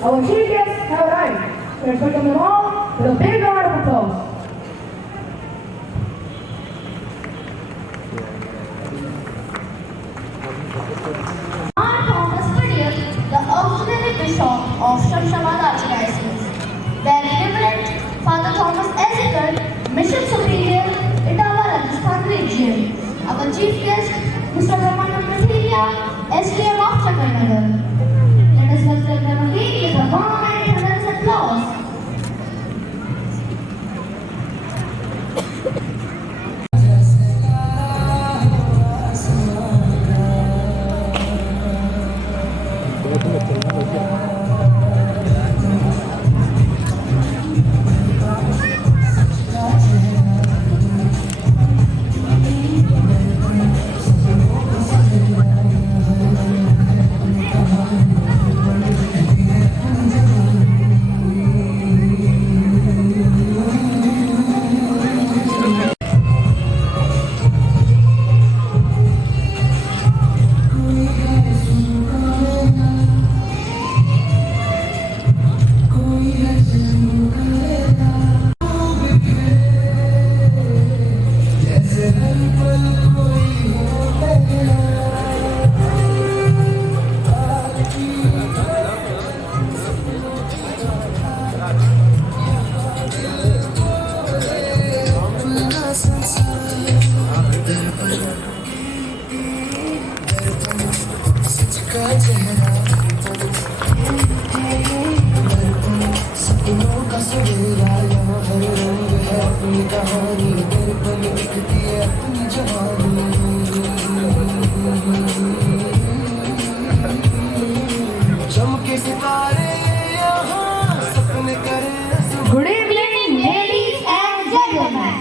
Our chief guests have arrived. Let's welcome them all with a big round of applause. Thomas Padial, the auxiliary bishop of Shamshabad Archdiocese. Very Reverend Father Thomas Ezekiel, Mission Superior, Itawa Rajasthan Region. Our chief guest, Mr. Ramanand Katheria, SDM of Chakarnagar. Let us welcome them again with a warm and thunderous applause. Good evening, ladies and gentlemen.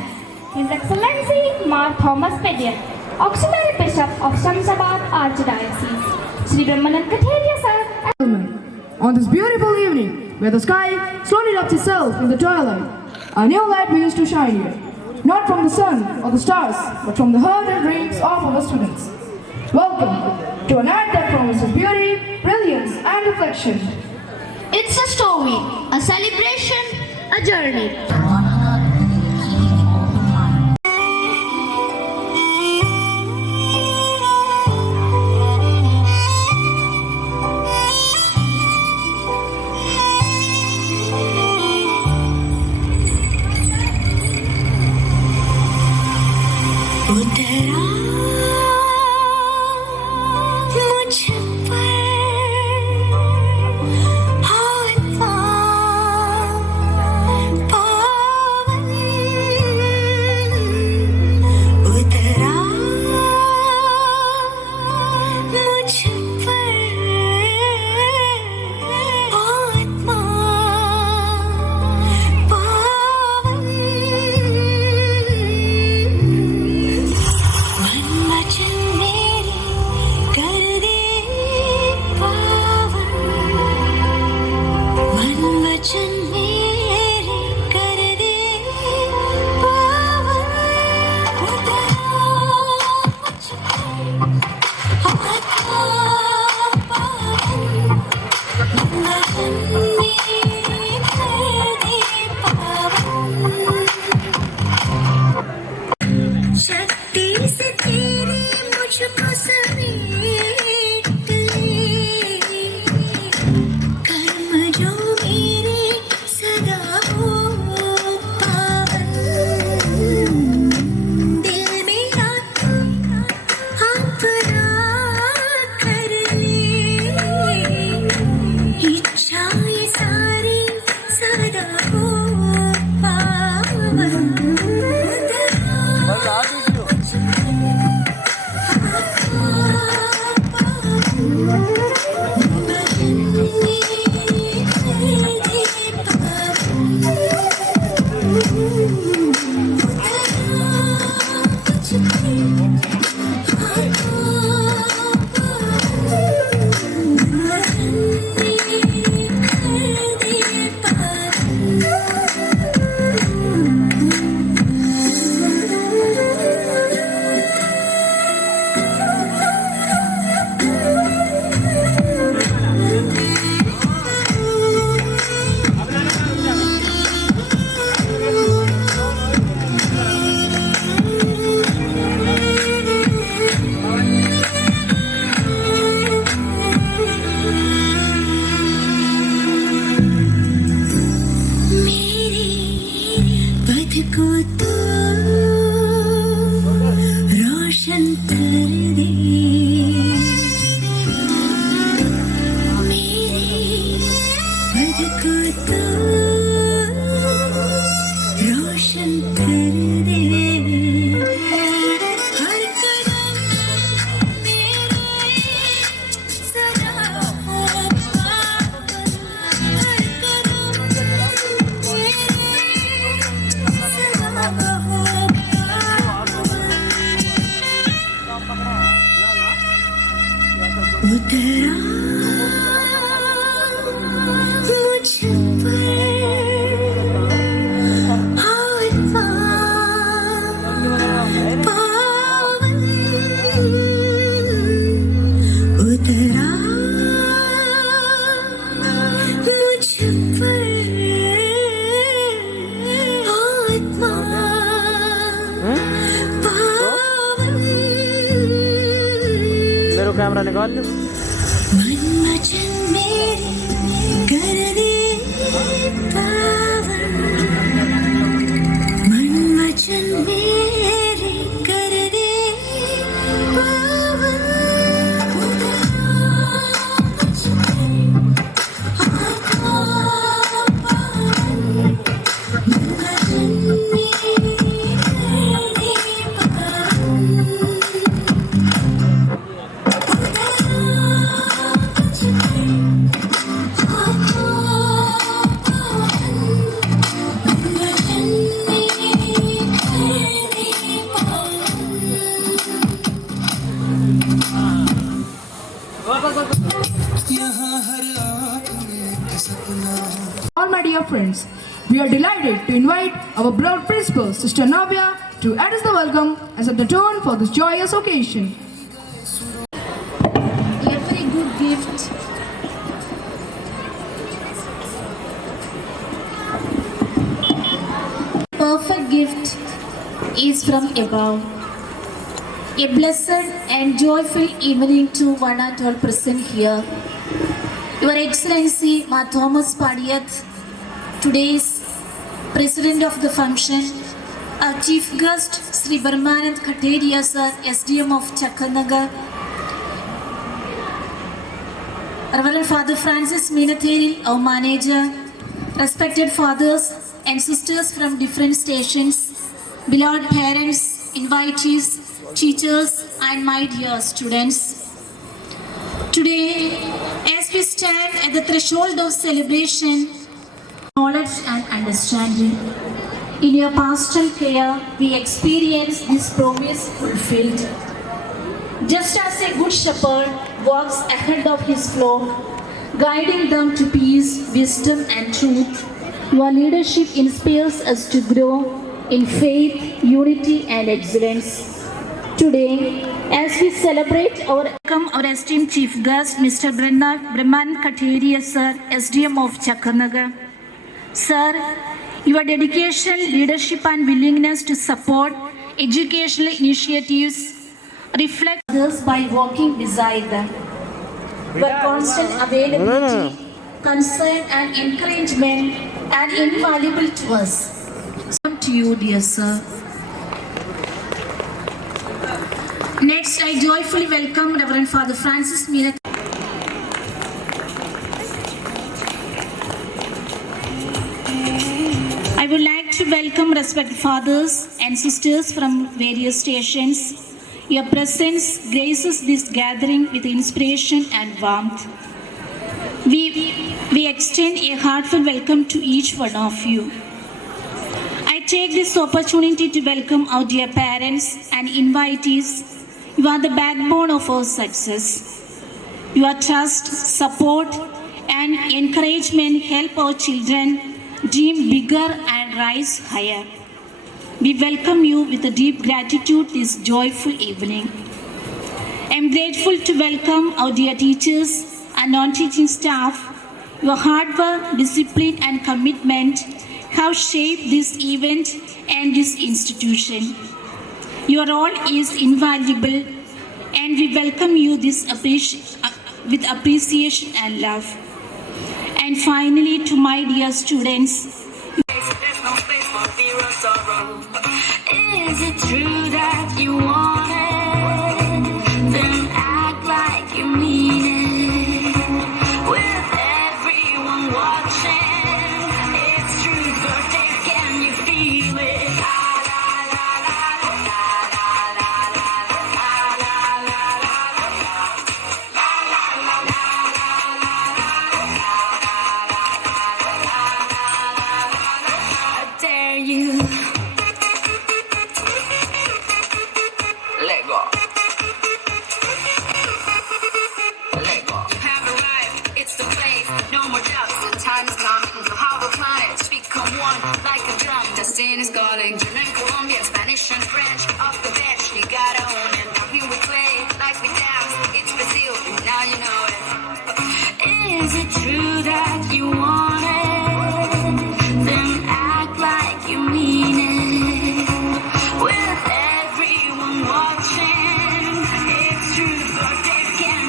His Excellency Mar Thomas Padial, Auxiliary Bishop of Shamshabad Archdiocese, Sri Brahmanand Katheria sir. On this beautiful evening, where the sky slowly wraps itself in the twilight, a new light begins to shine here. Not from the sun or the stars, but from the heart and dreams of our students. Welcome to a night that promises beauty, brilliance, and reflection. It's a story, a celebration, a journey. मुझ पर camera निकाल लो। All my dear friends, we are delighted to invite our beloved principal, Sister Navya, to address the welcome and set the tone for this joyous occasion. Every good gift perfect gift is from above. A blessed and joyful evening to one and all present here. Your Excellency Ma Thomas Padiath, today's President of the function, our Chief Guest Sri Brahmanand Khateria Sir, SDM of Chakkanagar, Reverend Father Francis Minatheri, our manager, respected fathers and sisters from different stations, beloved parents, invitees, teachers, and my dear students. Today, as we stand at the threshold of celebration, knowledge and understanding, in your pastoral care, we experience this promise fulfilled. Just as a good shepherd walks ahead of his flock, guiding them to peace, wisdom, and truth, your leadership inspires us to grow in faith, unity, and excellence. Today, as we celebrate our esteemed Chief Guest, Mr. Brahman Khateria Sir, SDM of Chakkanagar. Sir, your dedication, leadership, and willingness to support educational initiatives reflect others by walking beside them. Your constant availability, concern, and encouragement are invaluable to us. Come to you, dear sir. Next, I joyfully welcome Reverend Father Francis Minatheri. I would like to welcome respected fathers and sisters from various stations. Your presence graces this gathering with inspiration and warmth. We extend a heartfelt welcome to each one of you. I take this opportunity to welcome our dear parents and invitees. You are the backbone of our success. Your trust, support, and encouragement help our children dream bigger and rise higher. We welcome you with a deep gratitude this joyful evening. I am grateful to welcome our dear teachers and non-teaching staff. Your hard work, discipline, and commitment have shaped this event and this institution. Your role is invaluable, and we welcome you with appreciation and love. And finally, to my dear students, there's no space for fear or sorrow. Is it true that you want it? Then act like you mean it. With everyone watching, it's true, but can you feel it? Like a drum, the scene is calling. German, Colombian, Spanish, and French. Off the bench, you gotta own it. Now here we play, like we dance. It's Brazil, and now you know it. Is it true that you want it? Then act like you mean it. With everyone watching, it's true, but they can't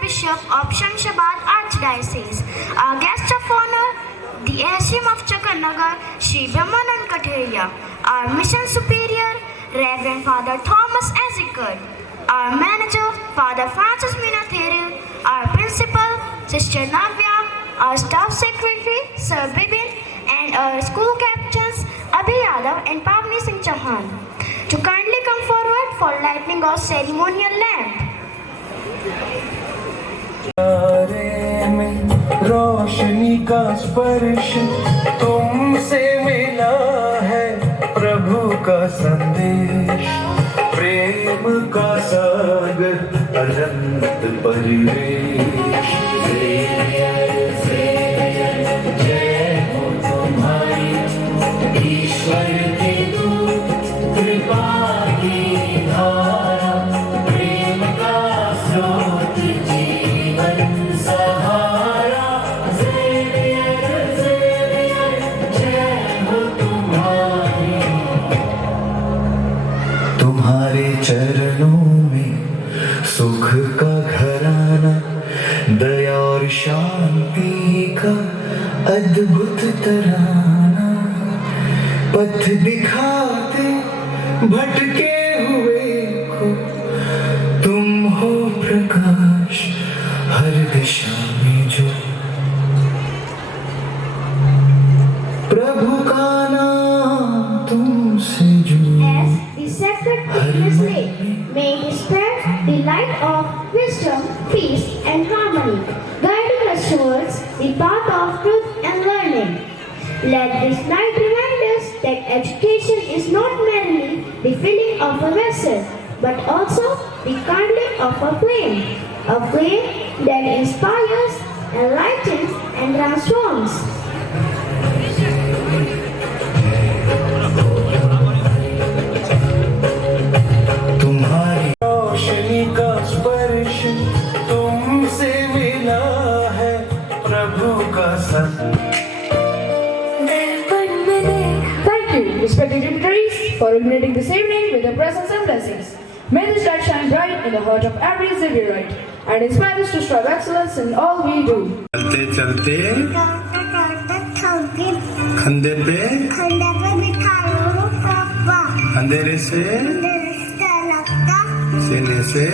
Bishop of Shamshabad Archdiocese. Our guest of honor, the ASM of Chakarnagar, Shri Brahmanand Katheria. Our mission superior, Reverend Father Thomas Ezekiel. Our manager, Father Francis Minatheri. Our principal, Sister Navya. Our staff secretary, Sir Bibin. And our school captains, Abhi Yadav and Pavni Singh Chauhan. To kindly come forward for lighting of ceremonial lamp. में रोशनी का स्पर्श तुमसे मिला है, प्रभु का संदेश, प्रेम का सागर, अनंत परिवेश। जय हो तुम्हारी ईश्वर की दूत, कृपा की धारा, प्रेम का स्रोत, जीवन सहारा। जय हो तुम्हारी, तुम्हारे चरणों में सुख का घराना, दया और शांति का अद्भुत तराना, पथ दिखाते भटके हुए को, तुम हो प्रकाश हर दिशा में जो, प्रभु का नाम तुमसे जुड़ा। As the sacred witness lay, may it spread the light of wisdom, peace and harmony, guiding us towards the path of truth and learning. Let this night remind us that education is not merely the filling of a vessel, but also the kindling of a flame that inspires, enlightens and transforms. तुम्हारी रोशनी का स्पर्श तुमसे मिला है, प्रभु का संदेश। Thank you, respected dignitaries, for illuminating this evening with your presence and blessings. May this light shine bright in the heart of every Xavierite and inspire us to strive excellence in all we do. चलते चलते खंडे पे अंधेरे से सीने से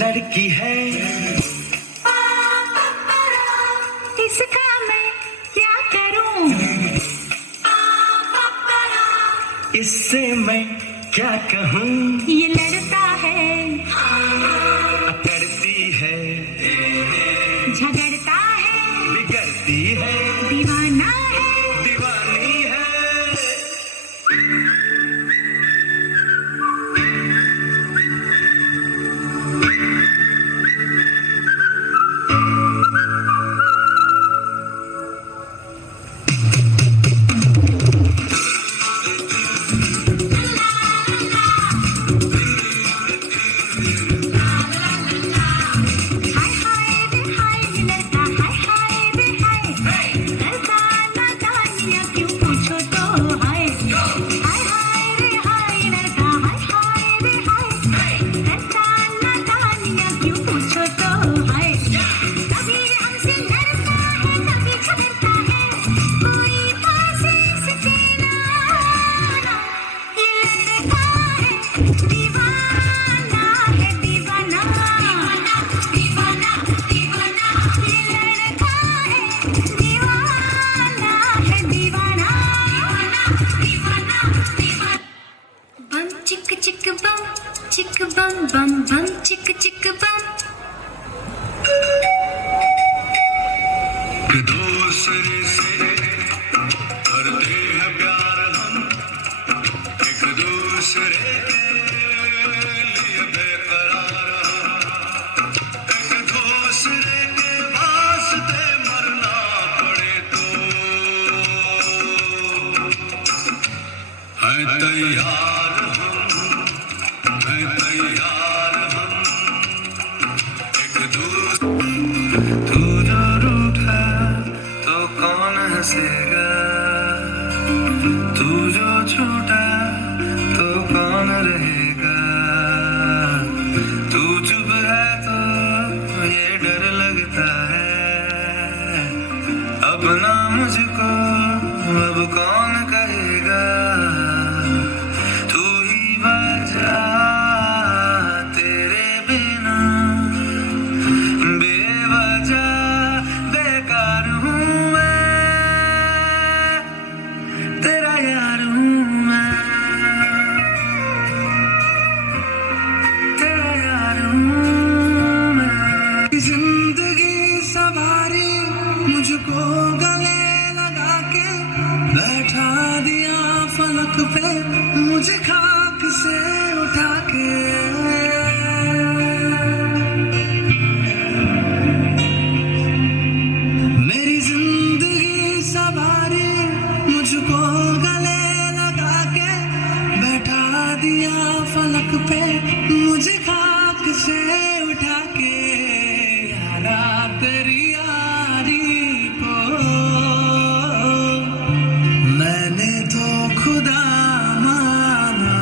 लड़की है इसका मैं क्या करूं, इससे मैं क्या कहूँ, ये लड़ता है करती है झगड़ता है बिगड़ती है दीवाना है दीवानी है। हाय हाय रे हाय ये लड़का हाय हाय रे हाय करता नादानियां क्यों पूछो तो हाय हाय हाय रे हाय लड़का हाय हाय रे हाय करता नादानियां क्यों पूछो तो हाय कभी हमसे लड़ता है कभी झगड़ता है कोई पास इसके ना ये लड़का है दीवाना है दीवाना दीवाना दीवाना ये लड़का है दीवाना है दीवाना दीवाना दीवाना बम चिक चिक बम बम बम चिक चिक बम दूसरे से करते हैं प्यार हम, एक दूसरे के लिए बेकरार हम, एक दूसरे के वास्ते मरना पड़े तो है तैयार हम, है तैयार हम, एक दूसरे। तू जो रूठा तो कौन हंसेगा, तू जो छूटा तो कौन रहेगा, तू चुप है तो ये डर लगता है, अब ना मुझको अब कौन कहेगा, तू ही बचा तेरे बिना बेवजह बेकार हूँ मैं, तेरा यार हूँ मैं, तेरा यार हूँ मैं। जिंदगी सवारी मुझको गले लगा के बैठा दिया फलक पे मुझे खाक से उठा के, मेरी जिंदगी सवारी मुझको गले लगा के बैठा दिया फलक पे मुझे खाक से उठा के, यारा तेरी यारी को मैंने तो खुदा माना,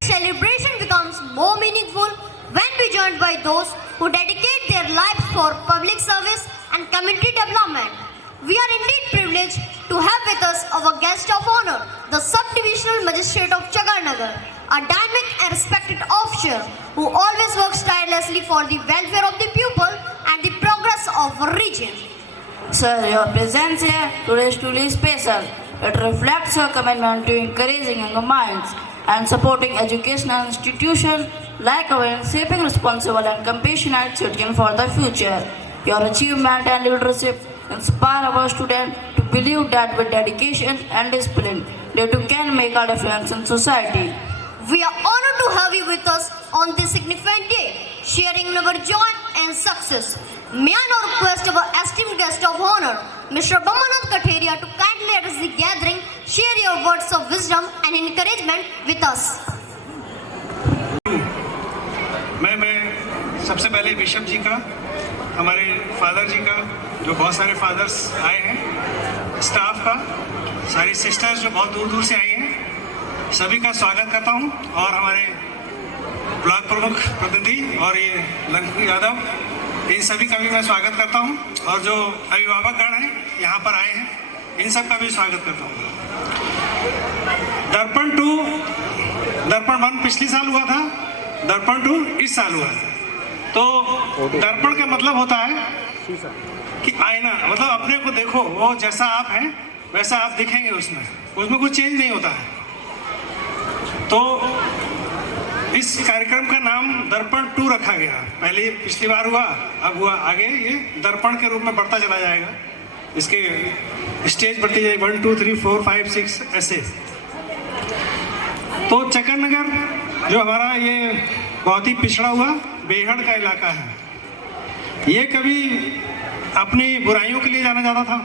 Celebration becomes more meaningful when we joined by those who dedicate their lives for public service and community development. We are indeed privileged to have with us our guest of honor, the Sub-Divisional Magistrate of Chakarnagar, a dynamic and respected officer who always works tirelessly for the welfare of the people and the progress of our region. Sir, your presence here today is truly special. It reflects your commitment to encouraging younger minds and supporting educational institutions like ours, shaping responsible and compassionate children for the future. Your achievement and leadership inspire our students to believe that with dedication and discipline, they too can make a difference in society. We are honored to have you with us on this significant day, sharing our joy and success. May I now request our esteemed guest of honor, Mr. Brahmanand Katheria, to kindly address the gathering, share your words of wisdom and encouragement with us. मैं सबसे पहले bishop जी का, हमारे father जी का, जो बहुत सारे fathers आए हैं, स्टाफ का, सारी सिस्टर्स जो बहुत दूर दूर से आई हैं, सभी का स्वागत करता हूं और हमारे ब्लॉक प्रमुख प्रतिनिधि और ये लंकू यादव, इन सभी का भी मैं स्वागत करता हूं और जो अभिभावकगण हैं यहाँ पर आए हैं, इन सब का भी स्वागत करता हूं। दर्पण 1 पिछले साल हुआ था, दर्पण 2 इस साल हुआ है। तो दर्पण का मतलब होता है कि आईना, मतलब अपने को देखो, वो जैसा आप हैं वैसा आप दिखेंगे, उसमें कुछ चेंज नहीं होता है। तो इस कार्यक्रम का नाम दर्पण 2 रखा गया। पहले पिछली बार हुआ, अब हुआ, आगे ये दर्पण के रूप में बढ़ता चला जाएगा, इसके स्टेज बढ़ती जाएगी 1 2 3 4 5 6 ऐसे। तो चकरनगर जो हमारा ये बहुत ही पिछड़ा हुआ बेहड़ का इलाका है, ये कभी अपनी बुराइयों के लिए जाना जाता था।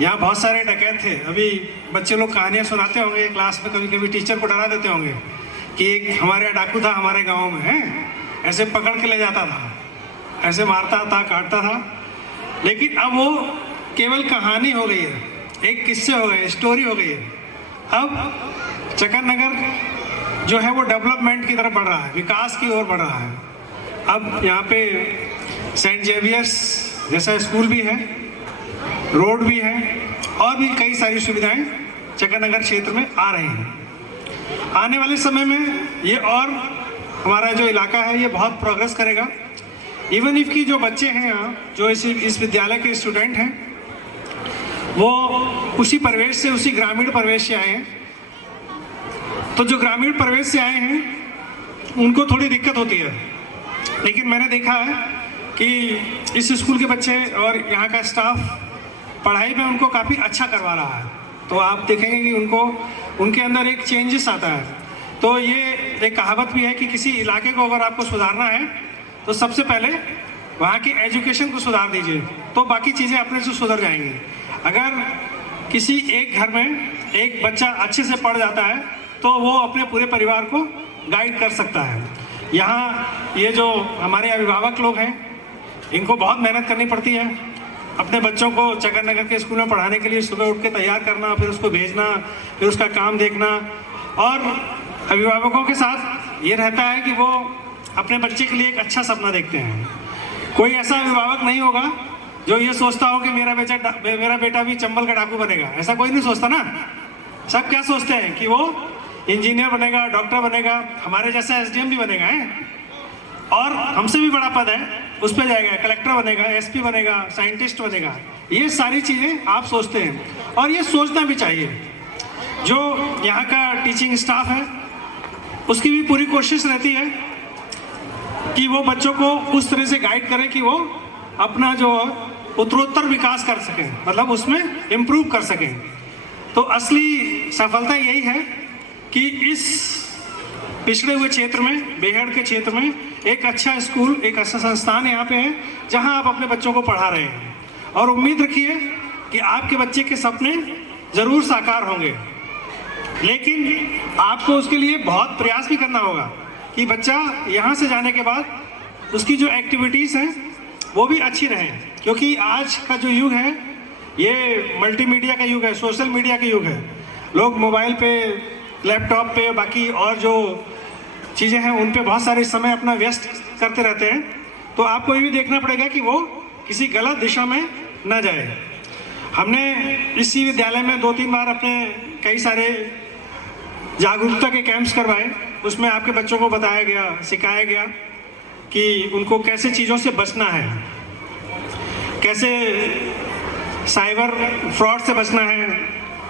यहाँ बहुत सारे डकैत थे। अभी बच्चे लोग कहानियाँ सुनाते होंगे क्लास में, कभी कभी टीचर को डरा देते होंगे कि एक हमारे डाकू था हमारे गांव में, है ऐसे पकड़ के ले जाता था, ऐसे मारता था, काटता था। लेकिन अब वो केवल कहानी हो गई है, एक किस्से हो गए, स्टोरी हो गई है। अब चकरनगर जो है वो डेवलपमेंट की तरफ बढ़ रहा है, विकास की ओर बढ़ रहा है। अब यहाँ पे सेंट जेवियर्स जैसा स्कूल भी है, रोड भी है और भी कई सारी सुविधाएं चकरनगर क्षेत्र में आ रही हैं। आने वाले समय में ये और हमारा जो इलाका है ये बहुत प्रोग्रेस करेगा। इवन इफ की जो बच्चे हैं यहाँ, जो इस विद्यालय के स्टूडेंट हैं, वो उसी परिवेश से, उसी ग्रामीण परिवेश से आए हैं। तो जो ग्रामीण परिवेश से आए हैं उनको थोड़ी दिक्कत होती है, लेकिन मैंने देखा है कि इस स्कूल के बच्चे और यहाँ का स्टाफ पढ़ाई में उनको काफ़ी अच्छा करवा रहा है। तो आप देखेंगे कि उनके अंदर एक चेंजेस आता है। तो ये एक कहावत भी है कि किसी इलाके को अगर आपको सुधारना है तो सबसे पहले वहाँ की एजुकेशन को सुधार दीजिए, तो बाकी चीज़ें अपने से सुधर जाएंगी। अगर किसी एक घर में एक बच्चा अच्छे से पढ़ जाता है तो वो अपने पूरे परिवार को गाइड कर सकता है। यहाँ ये जो हमारे अभिभावक लोग हैं, इनको बहुत मेहनत करनी पड़ती है अपने बच्चों को चकरनगर के स्कूल में पढ़ाने के लिए। सुबह उठ के तैयार करना, फिर उसको भेजना, फिर उसका काम देखना। और अभिभावकों के साथ ये रहता है कि वो अपने बच्चे के लिए एक अच्छा सपना देखते हैं। कोई ऐसा अभिभावक नहीं होगा जो ये सोचता हो कि मेरा बेटा भी चंबल का डाकू बनेगा। ऐसा कोई नहीं सोचता ना। सब क्या सोचते हैं कि वो इंजीनियर बनेगा, डॉक्टर बनेगा, हमारे जैसा एसडीएम भी बनेगा है, और हमसे भी बड़ा पद है उस पर जाएगा, कलेक्टर बनेगा, एसपी बनेगा, साइंटिस्ट बनेगा। ये सारी चीज़ें आप सोचते हैं और ये सोचना भी चाहिए। जो यहाँ का टीचिंग स्टाफ है उसकी भी पूरी कोशिश रहती है कि वो बच्चों को उस तरह से गाइड करें कि वो अपना जो उत्तरोत्तर विकास कर सकें, मतलब उसमें इम्प्रूव कर सकें। तो असली सफलता यही है कि इस पिछड़े हुए क्षेत्र में, बेहड़ के क्षेत्र में एक अच्छा स्कूल, एक अच्छा संस्थान यहाँ पे है जहाँ आप अपने बच्चों को पढ़ा रहे हैं, और उम्मीद रखिए कि आपके बच्चे के सपने ज़रूर साकार होंगे। लेकिन आपको उसके लिए बहुत प्रयास भी करना होगा कि बच्चा यहाँ से जाने के बाद उसकी जो एक्टिविटीज़ हैं वो भी अच्छी रहें, क्योंकि आज का जो युग है ये मल्टीमीडिया का युग है, सोशल मीडिया का युग है। लोग मोबाइल पे, लैपटॉप पे, बाकी और जो चीज़ें हैं उन पे बहुत सारे समय अपना व्यस्त करते रहते हैं। तो आपको ये भी देखना पड़ेगा कि वो किसी गलत दिशा में न जाए। हमने इसी विद्यालय में 2-3 बार अपने कई सारे जागरूकता के कैंप्स करवाए। उसमें आपके बच्चों को बताया गया, सिखाया गया कि उनको कैसे चीज़ों से बचना है, कैसे साइबर फ्रॉड से बचना है,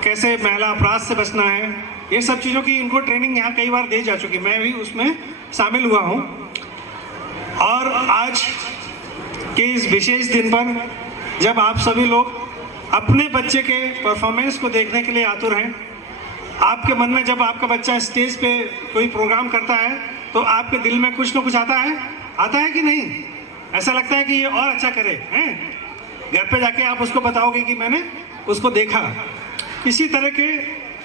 कैसे महिला अपराध से बचना है। ये सब चीज़ों की इनको ट्रेनिंग यहाँ कई बार दी जा चुकी, मैं भी उसमें शामिल हुआ हूँ। और आज के इस विशेष दिन पर जब आप सभी लोग अपने बच्चे के परफॉर्मेंस को देखने के लिए आतुर हैं, आपके मन में जब आपका बच्चा स्टेज पे कोई प्रोग्राम करता है तो आपके दिल में कुछ ना कुछ आता है कि नहीं? ऐसा लगता है कि ये और अच्छा करे, हैं? घर पे जाके आप उसको बताओगे कि मैंने उसको देखा। इसी तरह के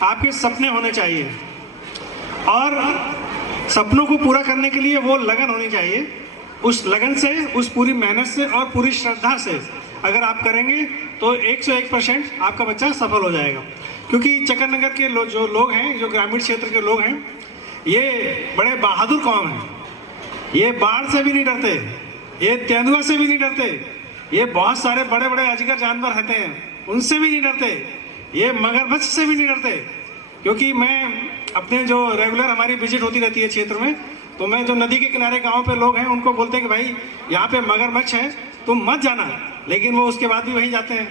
आपके सपने होने चाहिए, और सपनों को पूरा करने के लिए वो लगन होनी चाहिए। उस लगन से, उस पूरी मेहनत से और पूरी श्रद्धा से अगर आप करेंगे तो 101% आपका बच्चा सफल हो जाएगा। क्योंकि चक्कर नगर के जो लोग हैं, जो ग्रामीण क्षेत्र के लोग हैं, ये बड़े बहादुर कौम हैं। ये बाढ़ से भी नहीं डरते, ये तेंदुआ से भी नहीं डरते, ये बहुत सारे बड़े बड़े अजगर जानवर रहते हैं उनसे भी नहीं डरते, ये मगरमच्छ से भी नहीं डरते। क्योंकि मैं अपने जो रेगुलर हमारी विजिट होती रहती है क्षेत्र में, तो मैं जो नदी के किनारे गांव पे लोग हैं उनको बोलते हैं कि भाई यहाँ पे मगरमच्छ है, तुम मत जाना, लेकिन वो उसके बाद भी वहीं जाते हैं।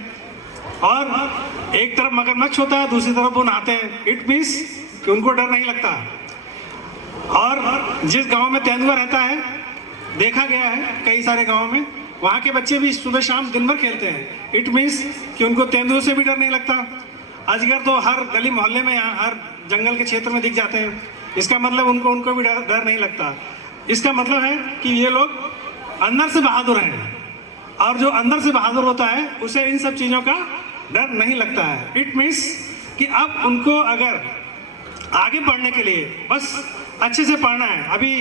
और एक तरफ मगरमच्छ होता है, दूसरी तरफ वो नहाते हैं। इट मीन्स कि उनको डर नहीं लगता। और जिस गांव में तेंदुआ रहता है, देखा गया है कई सारे गाँव में, वहाँ के बच्चे भी सुबह शाम दिन भर खेलते हैं। इट मीन्स कि उनको तेंदुओं से भी डर नहीं लगता। अजगर तो हर गली मोहल्ले में, यहाँ हर जंगल के क्षेत्र में दिख जाते हैं। इसका मतलब उनको भी डर नहीं लगता। इसका मतलब है कि ये लोग अंदर से बहादुर हैं, और जो अंदर से बहादुर होता है उसे इन सब चीज़ों का डर नहीं लगता है। इट मीन्स कि अब उनको अगर आगे बढ़ने के लिए बस अच्छे से पढ़ना है। अभी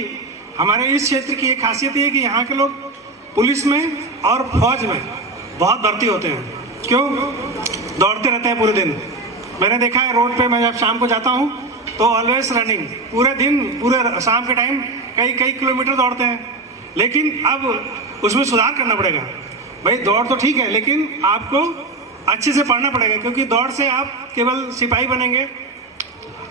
हमारे इस क्षेत्र की एक खासियत है कि यहाँ के लोग पुलिस में और फौज में बहुत भर्ती होते हैं। क्यों? दौड़ते रहते हैं पूरे दिन। मैंने देखा है रोड पे, मैं जब शाम को जाता हूँ तो ऑलवेज रनिंग, पूरे दिन, पूरे शाम के टाइम कई किलोमीटर दौड़ते हैं। लेकिन अब उसमें सुधार करना पड़ेगा। भाई दौड़ तो ठीक है, लेकिन आपको अच्छे से पढ़ना पड़ेगा, क्योंकि दौड़ से आप केवल सिपाही बनेंगे,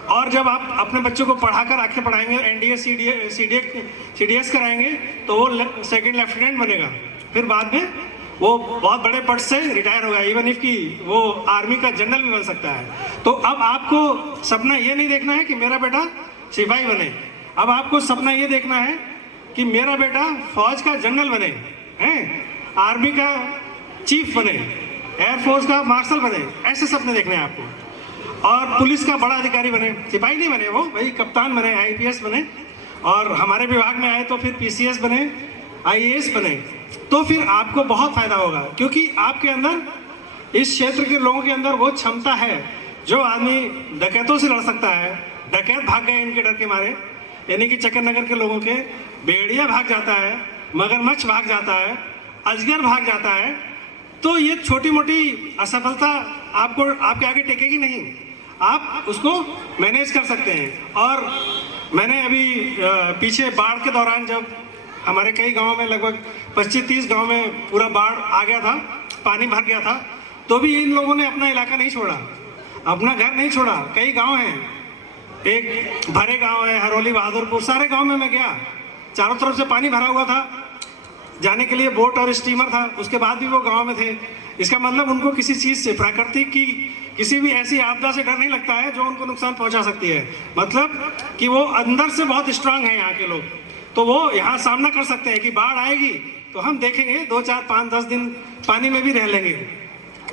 और जब आप अपने बच्चों को पढ़ाकर आगे पढ़ाएंगे, एनडीए सीडीएस कराएंगे, तो वो सेकंड लेफ्टिनेंट बनेगा। फिर बाद में वो बहुत बड़े पद से रिटायर होगा, इवन इफ कि वो आर्मी का जनरल भी बन सकता है। तो अब आपको सपना ये नहीं देखना है कि मेरा बेटा सिपाही बने, अब आपको सपना ये देखना है कि मेरा बेटा फौज का जनरल बने, हैं, आर्मी का चीफ बने, एयरफोर्स का मार्शल बने। ऐसे सपने देखने हैं आपको। और पुलिस का बड़ा अधिकारी बने, सिपाही नहीं बने वो, भाई कप्तान बने, आईपीएस बने, और हमारे विभाग में आए तो फिर पीसीएस बने, आईएएस बने। तो फिर आपको बहुत फायदा होगा, क्योंकि आपके अंदर, इस क्षेत्र के लोगों के अंदर वो क्षमता है। जो आदमी डकैतों से लड़ सकता है, डकैत भाग गए इनके डर के मारे, यानी कि चक्कर नगर के लोगों के भेड़िया भाग जाता है, मगरमच्छ भाग जाता है, अजगर भाग जाता है, तो ये छोटी मोटी असफलता आपको आपके आगे टेकेगी नहीं। आप उसको मैनेज कर सकते हैं। और मैंने अभी पीछे बाढ़ के दौरान जब हमारे कई गांवों में, लगभग 25-30 गांव में पूरा बाढ़ आ गया था, पानी भर गया था, तो भी इन लोगों ने अपना इलाका नहीं छोड़ा, अपना घर नहीं छोड़ा। कई गांव हैं, एक भरे गांव है, हरोली, बहादुरपुर, सारे गांव में मैं गया, चारों तरफ से पानी भरा हुआ था, जाने के लिए बोट और स्टीमर था, उसके बाद भी वो गांव में थे। इसका मतलब उनको किसी चीज़ से, प्राकृतिक की किसी भी ऐसी आपदा से डर नहीं लगता है जो उनको नुकसान पहुंचा सकती है। मतलब कि वो अंदर से बहुत स्ट्रांग है यहाँ के लोग, तो वो यहाँ सामना कर सकते हैं कि बाढ़ आएगी तो हम देखेंगे 2, 4, 5, 10 दिन पानी में भी रह लेंगे।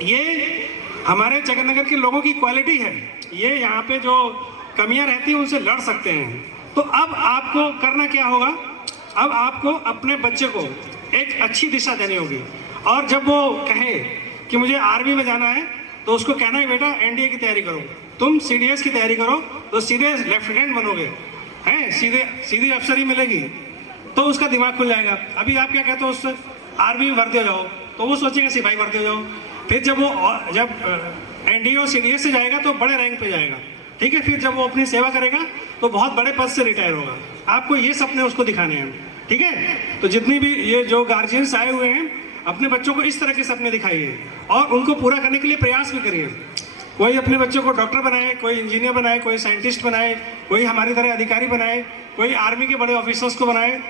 ये हमारे जगन्नगर के लोगों की क्वालिटी है, ये यहाँ पे जो कमियां रहती हैं उनसे लड़ सकते हैं। तो अब आपको करना क्या होगा, अब आपको अपने बच्चे को एक अच्छी दिशा देनी होगी। और जब वो कहे कि मुझे आर्मी में जाना है तो उसको कहना है बेटा एनडीए की तैयारी करो, तुम सीडीएस की तैयारी करो तो सीधे लेफ्टिनेंट बनोगे, हैं सीधी अफसरी मिलेगी, तो उसका दिमाग खुल जाएगा। अभी आप क्या कहते हो उससे, आर्मी में भर्ती हो जाओ, तो वो सोचेगा सिपाही भर्ती हो जाओ। फिर जब एनडीए और सीडीएस से जाएगा तो बड़े रैंक पे जाएगा, ठीक है। फिर जब वो अपनी सेवा करेगा तो बहुत बड़े पद से रिटायर होगा। आपको ये सपने उसको दिखाने हैं, ठीक है। तो जितनी भी ये जो गार्जियंस आए हुए हैं, अपने बच्चों को इस तरह के सपने दिखाइए और उनको पूरा करने के लिए प्रयास भी करिए। कोई अपने बच्चों को डॉक्टर बनाए, कोई इंजीनियर बनाए, कोई साइंटिस्ट बनाए, कोई हमारी तरह अधिकारी बनाए, कोई आर्मी के बड़े ऑफिसर्स को बनाए।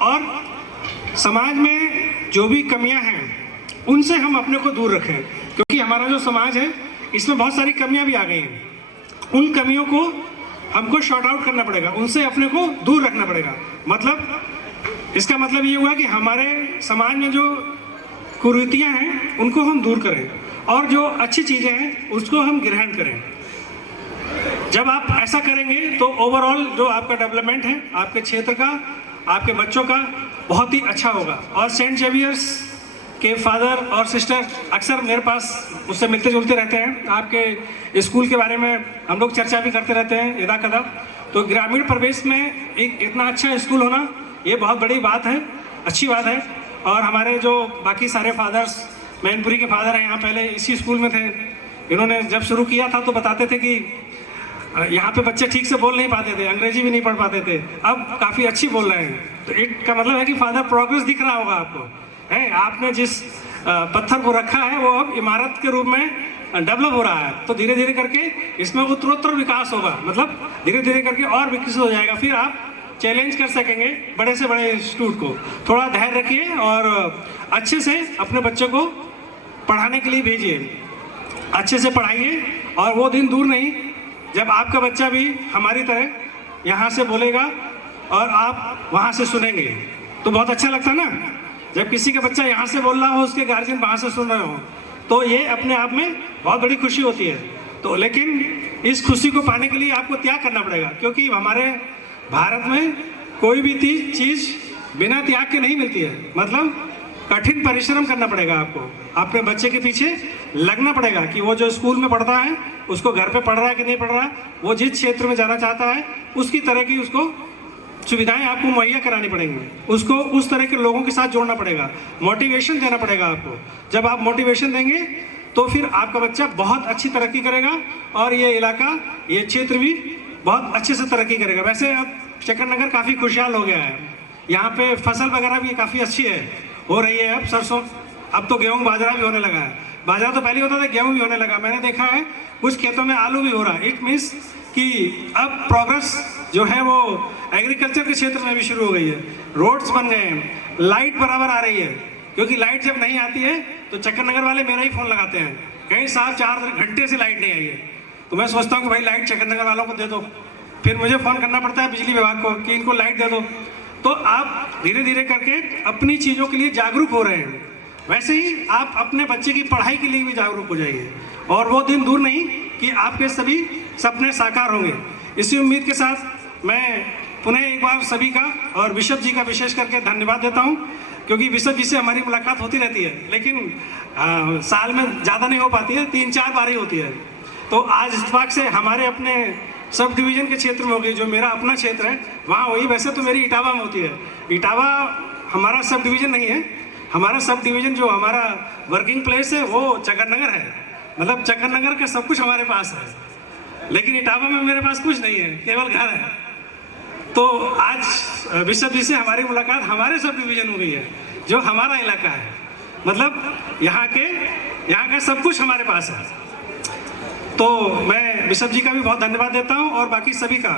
और समाज में जो भी कमियां हैं उनसे हम अपने को दूर रखें, क्योंकि हमारा जो समाज है इसमें बहुत सारी कमियां भी आ गई हैं। उन कमियों को हमको शॉर्ट आउट करना पड़ेगा, उनसे अपने को दूर रखना पड़ेगा। मतलब इसका मतलब ये हुआ कि हमारे समाज में जो कुरीतियां हैं उनको हम दूर करें और जो अच्छी चीज़ें हैं उसको हम ग्रहण करें। जब आप ऐसा करेंगे तो ओवरऑल जो आपका डेवलपमेंट है आपके क्षेत्र का, आपके बच्चों का, बहुत ही अच्छा होगा। और सेंट जेवियर्स के फादर और सिस्टर अक्सर मेरे पास मुझसे मिलते जुलते रहते हैं, आपके स्कूल के बारे में हम लोग चर्चा भी करते रहते हैं यदा कदा। तो ग्रामीण परिवेश में एक इतना अच्छा स्कूल होना ये बहुत बड़ी बात है, अच्छी बात है। और हमारे जो बाकी सारे फादर्स, मैनपुरी के फादर हैं, यहाँ पहले इसी स्कूल में थे। इन्होंने जब शुरू किया था तो बताते थे कि यहाँ पे बच्चे ठीक से बोल नहीं पाते थे, अंग्रेजी भी नहीं पढ़ पाते थे, अब काफ़ी अच्छी बोल रहे हैं। तो एक का मतलब है कि फादर प्रोग्रेस दिख रहा होगा आपको, है। आपने जिस पत्थर को रखा है वो अब इमारत के रूप में डेवलप हो रहा है। तो धीरे धीरे करके इसमें उत्तरोत्तर विकास होगा, मतलब धीरे धीरे करके और विकसित हो जाएगा। फिर आप चैलेंज कर सकेंगे बड़े से बड़े इंस्टीट्यूट को। थोड़ा धैर्य रखिए और अच्छे से अपने बच्चे को पढ़ाने के लिए भेजिए, अच्छे से पढ़ाइए। और वो दिन दूर नहीं जब आपका बच्चा भी हमारी तरह यहाँ से बोलेगा और आप वहाँ से सुनेंगे, तो बहुत अच्छा लगता ना। जब किसी का बच्चा यहाँ से बोल रहा हो, उसके गार्जियन वहाँ से सुन रहे हो, तो ये अपने आप में बहुत बड़ी खुशी होती है। तो लेकिन इस खुशी को पाने के लिए आपको त्याग करना पड़ेगा, क्योंकि हमारे भारत में कोई भी चीज़ बिना त्याग के नहीं मिलती है। मतलब कठिन परिश्रम करना पड़ेगा आपको, अपने बच्चे के पीछे लगना पड़ेगा कि वो जो स्कूल में पढ़ता है उसको घर पे पढ़ रहा है कि नहीं पढ़ रहा, वो जिस क्षेत्र में जाना चाहता है उसकी तरह की उसको सुविधाएं आपको मुहैया करानी पड़ेंगी, उसको उस तरह के लोगों के साथ जोड़ना पड़ेगा, मोटिवेशन देना पड़ेगा आपको। जब आप मोटिवेशन देंगे तो फिर आपका बच्चा बहुत अच्छी तरक्की करेगा और ये इलाका, ये क्षेत्र भी बहुत अच्छे से तरक्की करेगा। वैसे अब चक्करनगर काफ़ी खुशहाल हो गया है, यहाँ पे फसल वगैरह भी काफ़ी अच्छी हो रही है। अब सरसों, अब तो गेहूँ बाजरा भी होने लगा है। बाजरा तो पहले होता था, गेहूँ भी होने लगा। मैंने देखा है कुछ खेतों में आलू भी हो रहा है। इट मीन्स कि अब प्रोग्रेस जो है वो एग्रीकल्चर के क्षेत्र में भी शुरू हो गई है। रोड्स बन गए हैं, लाइट बराबर आ रही है, क्योंकि लाइट जब नहीं आती है तो चक्करनगर वाले मेरा ही फ़ोन लगाते हैं, कहीं 4 घंटे से लाइट नहीं आई है। तो मैं सोचता हूँ कि भाई लाइट चक्करनगर वालों को दे दो, फिर मुझे फ़ोन करना पड़ता है बिजली विभाग को कि इनको लाइट दे दो। तो आप धीरे धीरे करके अपनी चीज़ों के लिए जागरूक हो रहे हैं, वैसे ही आप अपने बच्चे की पढ़ाई के लिए भी जागरूक हो जाइए। और वो दिन दूर नहीं कि आपके सभी सपने साकार होंगे। इसी उम्मीद के साथ मैं पुनः एक बार सभी का और बिशप जी का विशेष करके धन्यवाद देता हूँ, क्योंकि बिशप जी से हमारी मुलाकात होती रहती है, लेकिन साल में ज़्यादा नहीं हो पाती है, 3-4 बार ही होती है। तो आज इत्तेफाक से हमारे अपने सब डिवीज़न के क्षेत्र में हो गई, जो मेरा अपना क्षेत्र है वहाँ वही। वैसे तो मेरी इटावा में होती है, इटावा हमारा सब डिवीज़न नहीं है। हमारा सब डिवीज़न जो हमारा वर्किंग प्लेस है वो चक्करनगर है, मतलब चक्करनगर का सब कुछ हमारे पास है, लेकिन इटावा में मेरे पास कुछ नहीं है, केवल घर है। तो आज बिशप जी से हमारी मुलाकात हमारे सब डिवीज़न हो गई है, जो हमारा इलाका है, मतलब यहाँ का सब कुछ हमारे पास है। तो मैं बिशप जी का भी बहुत धन्यवाद देता हूँ और बाकी सभी का।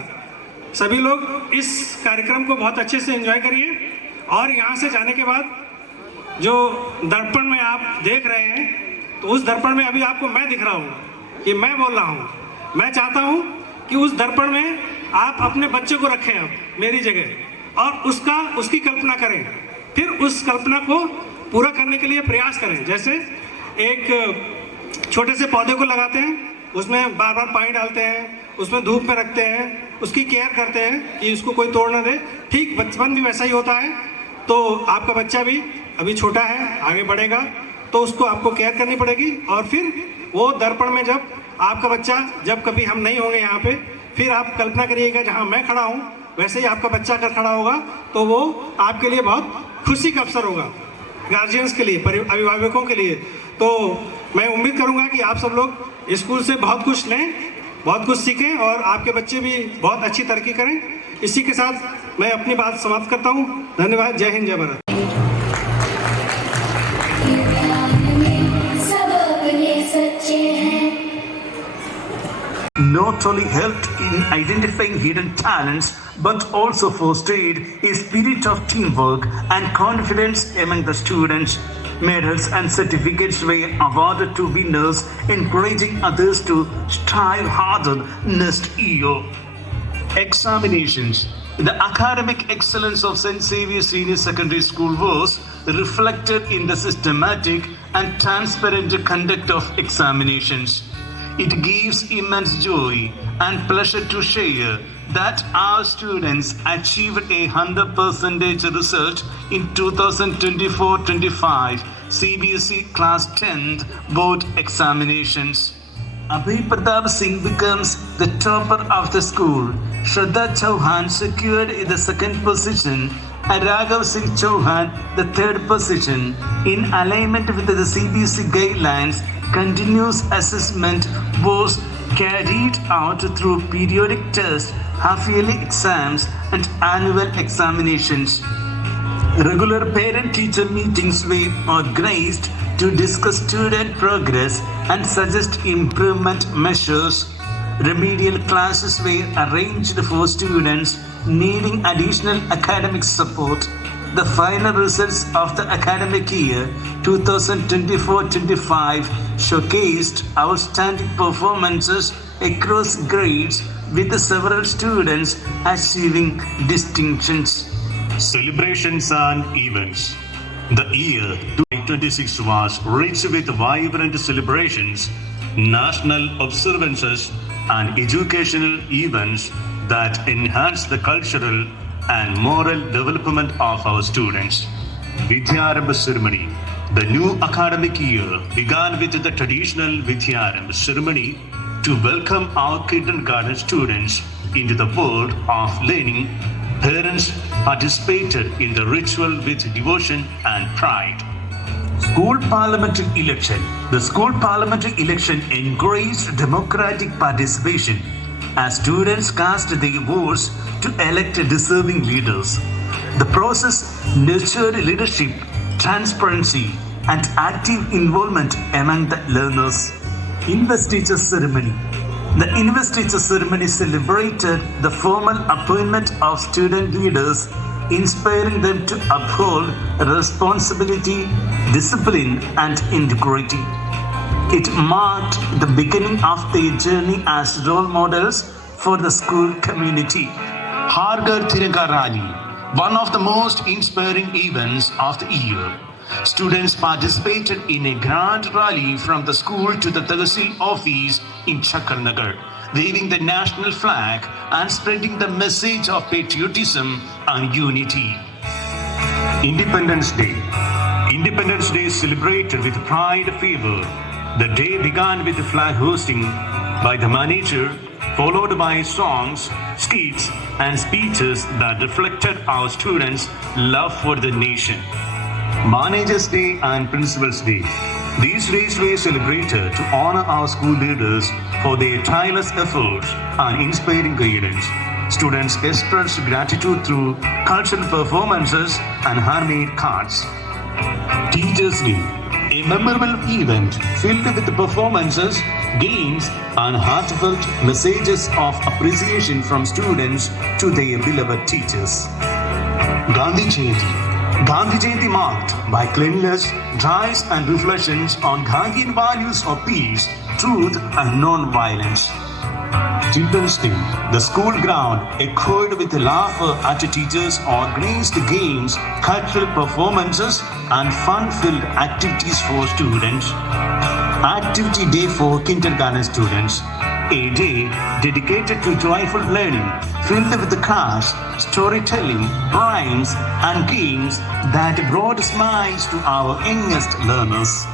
सभी लोग इस कार्यक्रम को बहुत अच्छे से एंजॉय करिए। और यहाँ से जाने के बाद जो दर्पण में आप देख रहे हैं, तो उस दर्पण में अभी आपको मैं दिख रहा हूँ कि मैं बोल रहा हूँ। मैं चाहता हूँ कि उस दर्पण में आप अपने बच्चे को रखें अब मेरी जगह, और उसकी कल्पना करें, फिर उस कल्पना को पूरा करने के लिए प्रयास करें। जैसे एक छोटे से पौधे को लगाते हैं, उसमें बार बार पानी डालते हैं, उसमें धूप में रखते हैं, उसकी केयर करते हैं कि उसको कोई तोड़ ना दे। ठीक बचपन भी वैसा ही होता है। तो आपका बच्चा भी अभी छोटा है, आगे बढ़ेगा, तो उसको आपको केयर करनी पड़ेगी। और फिर वो दर्पण में जब आपका बच्चा, जब कभी हम नहीं होंगे यहाँ पे, फिर आप कल्पना करिएगा जहाँ मैं खड़ा हूँ वैसे ही आपका बच्चा अगर खड़ा होगा तो वो आपके लिए बहुत खुशी का अवसर होगा, गार्जियंस के लिए, अभिभावकों के लिए। तो मैं उम्मीद करूँगा कि आप सब लोग स्कूल से बहुत कुछ लें, बहुत कुछ सीखें और आपके बच्चे भी बहुत अच्छी तरक्की करें। इसी के साथ मैं अपनी बात समाप्त करता हूँ। धन्यवाद। जय हिंद, जय Bharat. Not only helped in identifying hidden talents, but also fostered a spirit of teamwork and confidence among the students. Medals and certificates were awarded to winners, encouraging others to strive harder next year. Examinations. The academic excellence of St. Xavier Senior Secondary School was reflected in the systematic and transparent conduct of examinations. It gives immense joy and pleasure to share that our students achieved a 100% result in 2024-25 CBSE Class 10th Board Examinations. Abhay Pratap Singh becomes the topper of the school. Shraddha Chauhan secured the second position and Raghav Singh Chauhan the third position. In alignment with the CBSE guidelines, continuous assessment was carried out through periodic tests, half-yearly exams, and annual examinations. Regular parent-teacher meetings were organized to discuss student progress and suggest improvement measures. Remedial classes were arranged for students needing additional academic support. The final results of the academic year 2024-25 showcased outstanding performances across grades, with several students achieving distinctions. Celebrations and events. The year 2026 was rich with vibrant celebrations, national observances, and educational events that enhance the cultural and moral development of our students. Vidyarambha ceremony. The new academic year began with the traditional Vidyarambha ceremony to welcome our kindergarten students into the world of learning. Parents participated in the ritual with devotion and pride. School parliamentary election. The school parliamentary election encouraged democratic participation as students cast their votes to elect deserving leaders. The process nurtured leadership, transparency, and active involvement among the learners. Investiture ceremony. The investiture ceremony celebrated the formal appointment of student leaders, inspiring them to uphold responsibility, discipline, and integrity. It marked the beginning of their journey as role models for the school community. Har Ghar Tiranga Rally, one of the most inspiring events of the year. Students participated in a grand rally from the school to the Tehsil office in Chakarnagar, waving the national flag and spreading the message of patriotism and unity. Independence Day. Independence Day is celebrated with pride and fervor. The day began with the flag hosting by the manager, followed by songs, skits, and speeches that reflected our students' love for the nation. Managers Day and Principals Day. These days were celebrated to honor our school leaders for their tireless efforts and inspiring guidance. Students expressed gratitude through cultural performances and handmade cards. Teachers Day, a memorable event filled with performances, games, and heartfelt messages of appreciation from students to their beloved teachers. Gandhi Jayanti. Gandhi Jayanti marked by cleanliness, drives, and reflections on Gandhian values of peace, truth, and non-violence. Children's Day. The school ground echoed with laughter at teachers organized games, cultural performances, and fun-filled activities for students. Activity Day for kindergarten students. A day dedicated to joyful learning, filled with crafts, storytelling, rhymes, and games that brought smiles to our youngest learners.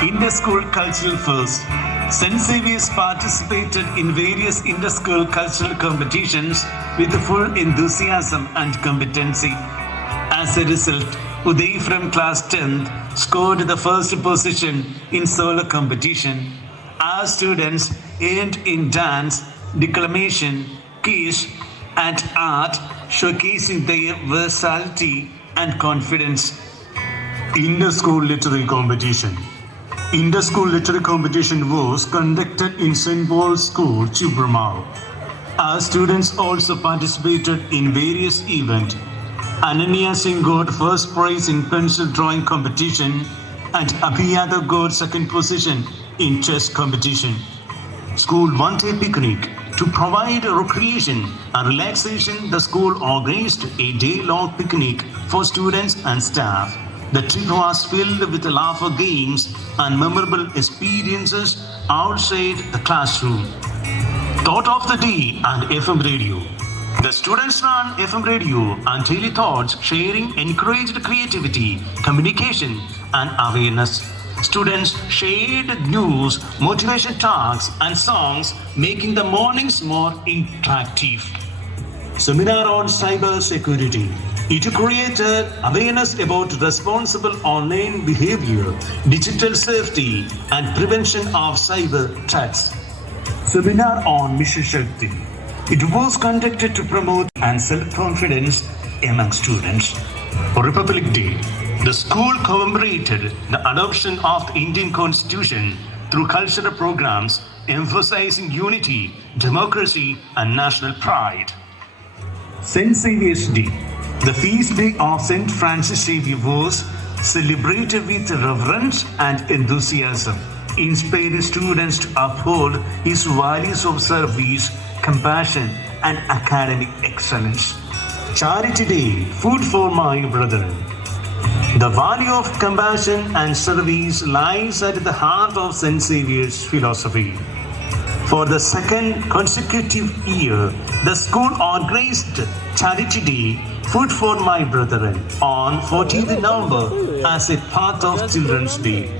Inter-school cultural fest. St. Xavier's participated in various inter-school cultural competitions with full enthusiasm and competency. As a result, Uday from class 10th scored the first position in solo competition. Our students earned in dance, declamation, quiz, and art, showcasing their versatility and confidence. Inter-school literary competition. Inter-school literary competition was conducted in St. Paul's School, Chubramau. Our students also participated in various events. Ananya Singh got first prize in pencil drawing competition and Abhiyada got second position in chess competition. School one-day picnic. To provide recreation and relaxation, the school organized a day-long picnic for students and staff. The trip was filled with laughter, games, and memorable experiences outside the classroom. Thought of the day and FM radio. The students ran FM radio and daily thoughts, sharing encouraged creativity, communication, and awareness. Students shared news, motivation talks, and songs, making the mornings more interactive. Seminar on cyber security. It created awareness about responsible online behavior, digital safety, and prevention of cyber threats. Seminar on Mission Shakti. It was conducted to promote and self-confidence among students. Republic Day. The school commemorated the adoption of the Indian Constitution through cultural programs emphasizing unity, democracy, and national pride. St. Xavier's Day. The feast day of St. Francis Xavier was celebrated with reverence and enthusiasm, inspiring students to uphold his values of service, compassion, and academic excellence. Charity Day, food for my brethren. The value of compassion and service lies at the heart of St. Xavier's philosophy. For the second consecutive year, the school organized Charity Day, Food for My Brethren, on 14th November as a part of Children's Day.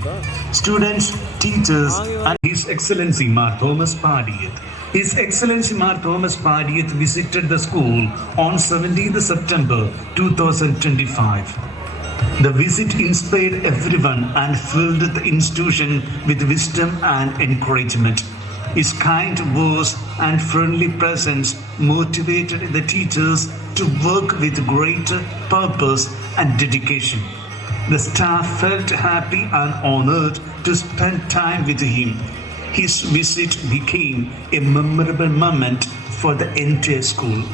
Students, teachers, and His Excellency Mar Thomas Padiyat. His Excellency Mar Thomas Padiyat visited the school on 17th September 2025. The visit inspired everyone and filled the institution with wisdom and encouragement. His kind words and friendly presence motivated the teachers to work with greater purpose and dedication. The staff felt happy and honored to spend time with him. His visit became a memorable moment for the entire school.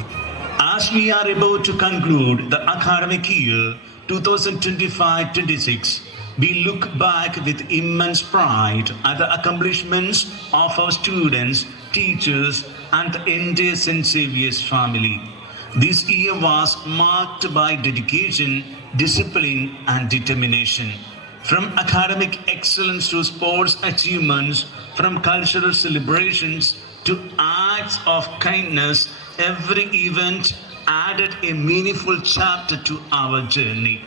As we are about to conclude the academic year 2025-26, we look back with immense pride at the accomplishments of our students, teachers, and the entire St. Xavier's family. This year was marked by dedication, discipline, and determination. From academic excellence to sports achievements, from cultural celebrations to acts of kindness, every event added a meaningful chapter to our journey.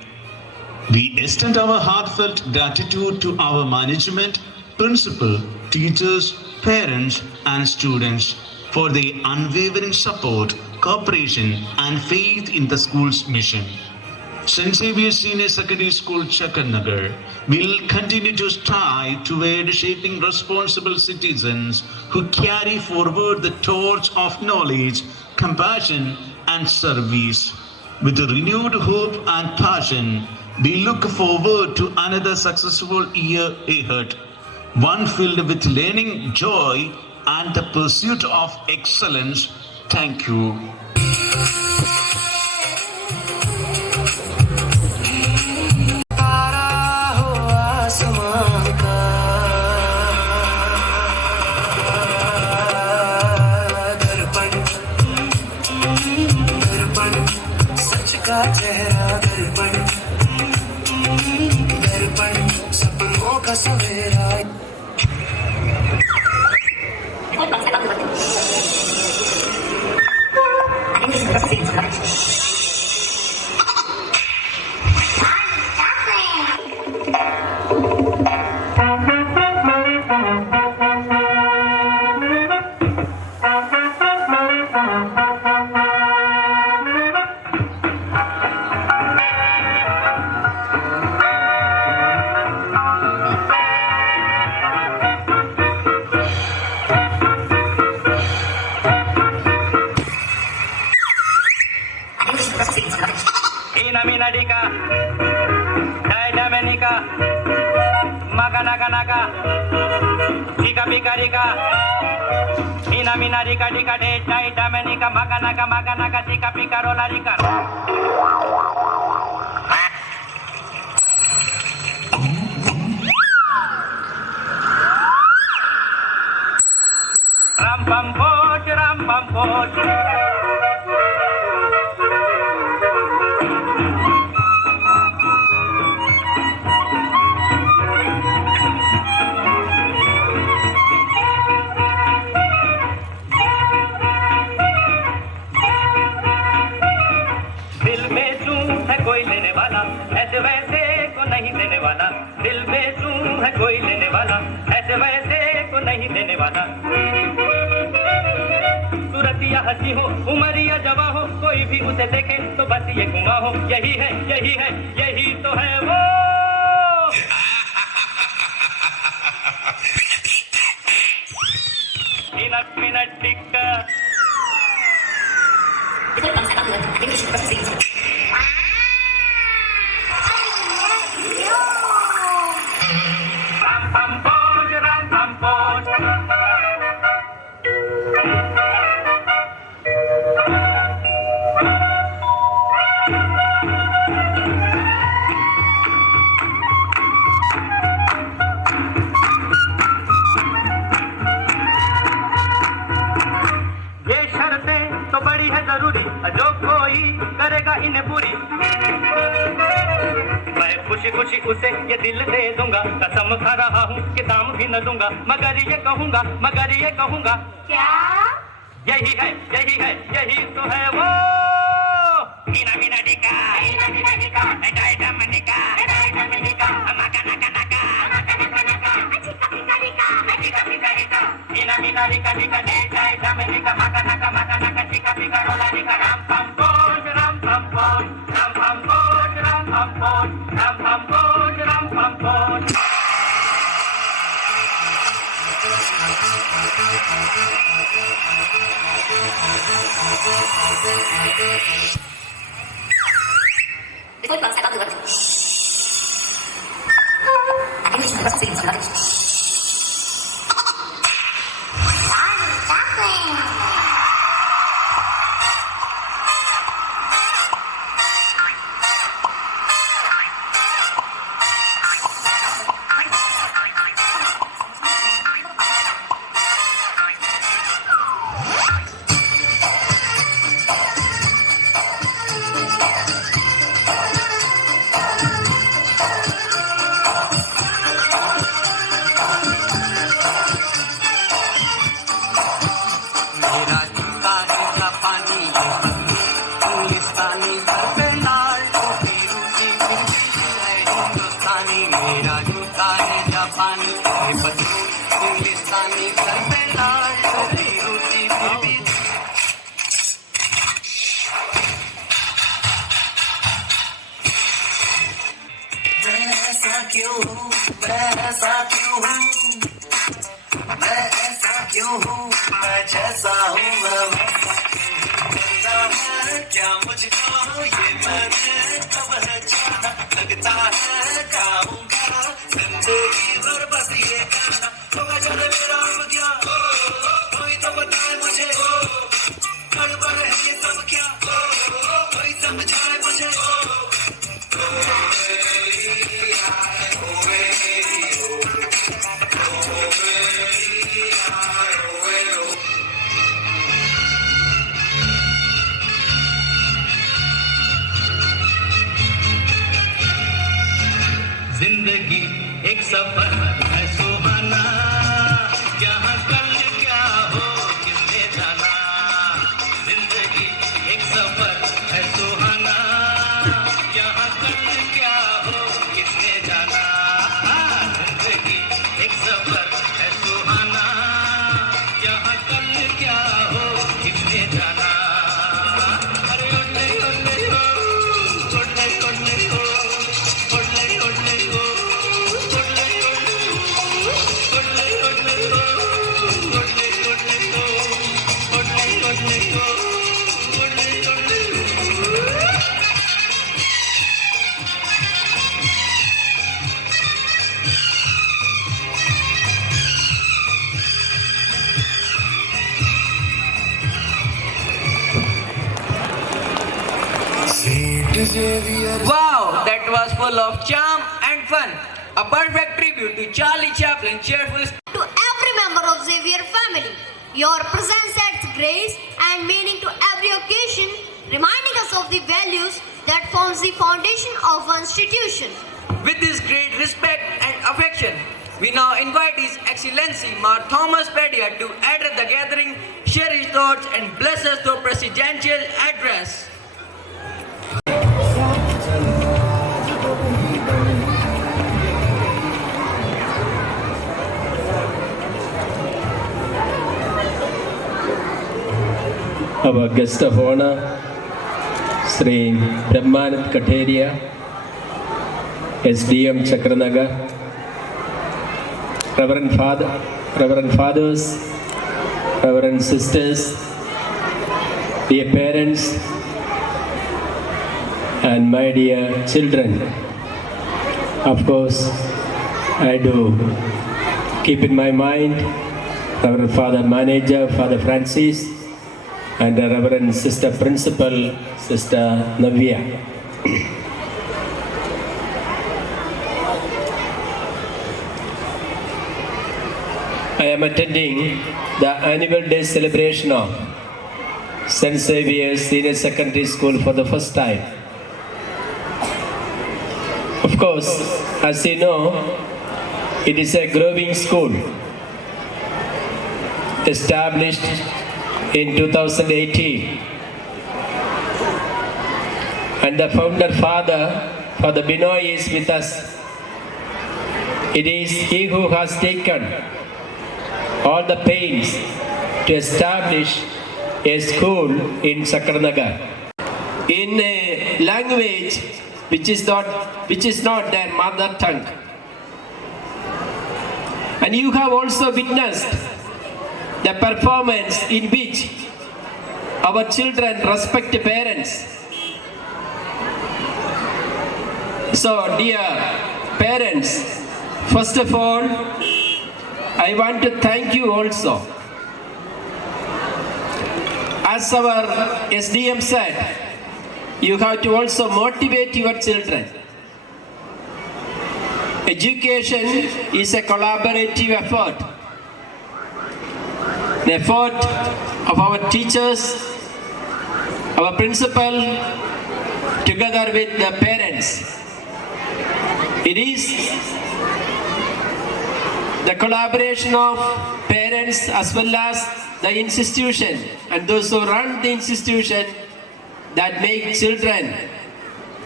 We extend our heartfelt gratitude to our management, principal, teachers, parents, and students for their unwavering support, cooperation, and faith in the school's mission. St. Xavier's Senior Secondary School, Chakarnagar, will continue to strive toward shaping responsible citizens who carry forward the torch of knowledge, compassion, and service. With renewed hope and passion, we look forward to another successful year ahead, one filled with learning, joy, and the pursuit of excellence. Thank you. चेहरा दर्पण सपनों का सवेरा Dika, Dominica, Maganaka, Pika Pika Rika, Mina Mina Rika Dika De, Dominica, Maganaka, Tika Pika Rola Rika. Ram Pam Poch. दिल में तू है कोई लेने वाला, ऐसे वैसे को नहीं देने वाला। दिल में तू है कोई लेने वाला, ऐसे वैसे को नहीं देने वाला। सूरत या हंसी हो, उम्र या जवा हो, कोई भी उसे देखे तो बस ये गुमा हो। यही है, यही तो है वो। Minute tikka Ram Pam Poch. ये शर्तें तो बड़ी है जरूरी, जो कोई करेगा इन्हें पूरी, मैं खुशी खुशी उसे ये दिल दे दूंगा। कसम खा रहा हूँ कि दाम भी न दूंगा, मगर ये कहूँगा क्या? यही है, यही तो है वो। मीना मीना डिका, डाइडा मनिका, मका नका नका, मीना मीना डिका डिका डाइडा मनिका, मका नका चिका पिका रोला डिका। राम पम पोच, राम पम पोच, राम पम पोच, राम पम पोच, राम पम पोच, राम पम पोच। Wow, that was full of charm and fun. A perfect tribute to Charlie Chaplin, cheerful. To every member of Xavier family, your presence adds grace and meaning to every occasion, reminding us of the values that forms the foundation of our institution. With this great respect and affection, we now invite His Excellency Mar Thomas Padilla to address the gathering, share his thoughts and bless us through presidential address. Our guest of honor, Sri Brahmanand Katheria, SDM Chakranagar, Reverend Fathers, Reverend Sisters, dear parents, and my dear children. Of course, I do keep in my mind Reverend Father Manager, Father Francis, and the Reverend Sister Principal, Sister Navya. I am attending the annual day celebration of St. Xavier's Senior Secondary School for the first time. Of course, as you know, it is a growing school established in 2018, and the founder Father Binoy is with us. It is he who has taken all the pains to establish a school in Chakranagar in a language which is not their mother tongue. And you have also witnessed the performance in which our children respect parents. So, dear parents, first of all, I want to thank you also. As our SDM said, you have to also motivate your children. Education is a collaborative effort. The effort of our teachers, our principal, together with the parents. It is the collaboration of parents as well as the institution and those who run the institution that make children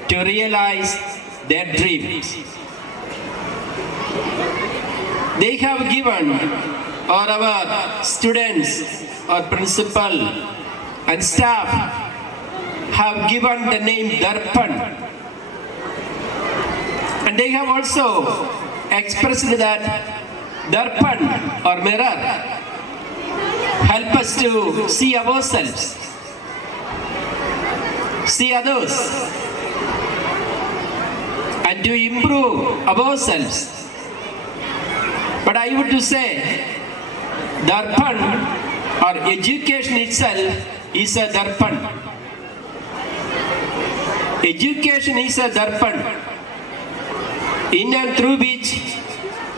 to realize their dreams. They have given, or our students, our principal and staff have given the name Darpan. And they have also expressed that Darpan or mirror help us to see ourselves, see others, and to improve ourselves. But I would to say, Darpan or education itself is a Darpan. Education is a Darpan, in and through which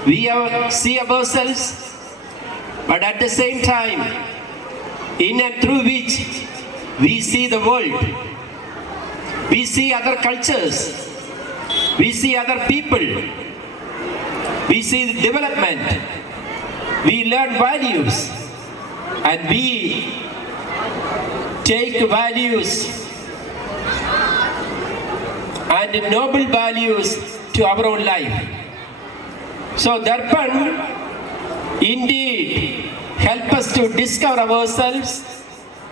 we see ourselves, but at the same time, in and through which we see the world. We see other cultures. We see other people. We see the development. We learn values. And we take values and noble values to our own life. So Darpan indeed help us to discover ourselves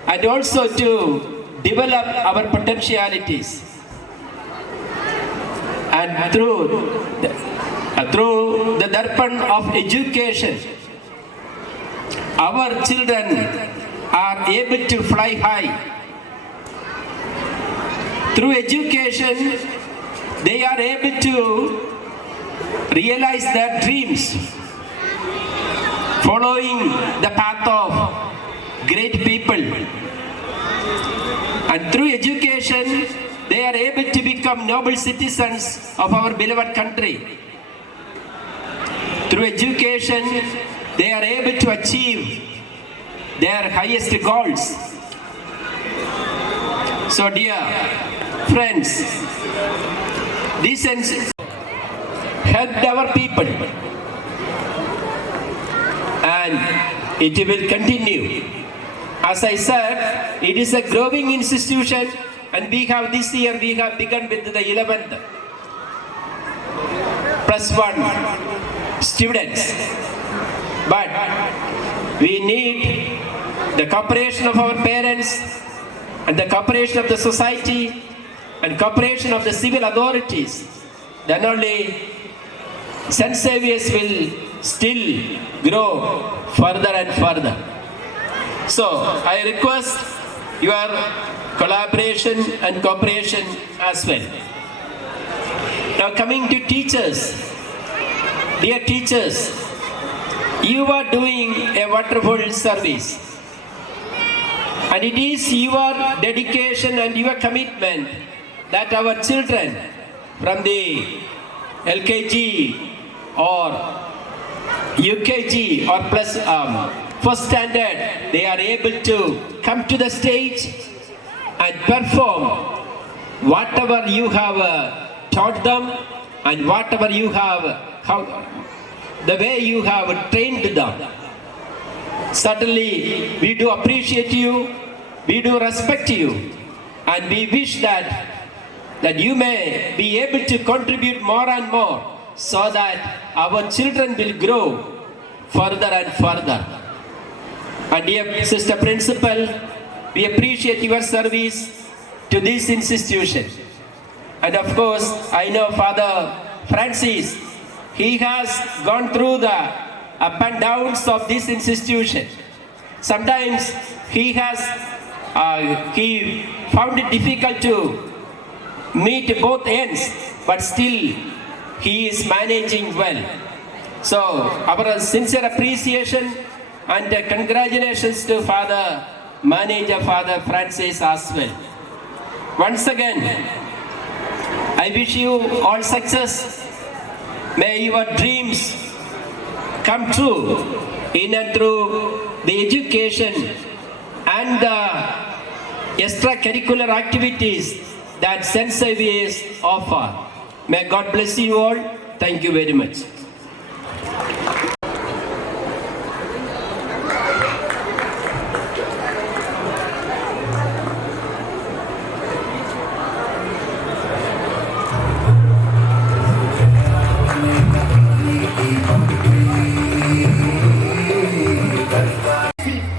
and also to develop our potentialities. And through the Darpan of education, our children are able to fly high. Through education, they are able to realize their dreams, following the path of great people. And through education, they are able to become noble citizens of our beloved country. Through education, they are able to achieve their highest goals. So dear friends, this helped our people, and it will continue. As I said, it is a growing institution, and this year we have begun with the 11th +1 students. But we need the cooperation of our parents and the cooperation of the society and cooperation of the civil authorities. Then only St. Xavier's will still grow further and further. So I request your collaboration and cooperation as well. Now coming to teachers. Dear teachers, you are doing a wonderful service. And it is your dedication and your commitment that our children from the LKG or UKG or first standard, they are able to come to the stage and perform whatever you have taught them and whatever you have, the way you have trained them. Certainly, we do appreciate you, we do respect you, and we wish that you may be able to contribute more and more so that our children will grow further and further. And dear Sister Principal, we appreciate your service to this institution. And of course, I know Father Francis, he has gone through the up and downs of this institution. Sometimes he found it difficult to meet both ends, but still he is managing well. So our sincere appreciation and congratulations to Father Manager, Father Francis as well. Once again, I wish you all success. May your dreams come true in and through the education and the extracurricular activities that St. Xavier's offer. May God bless you all. Thank you very much.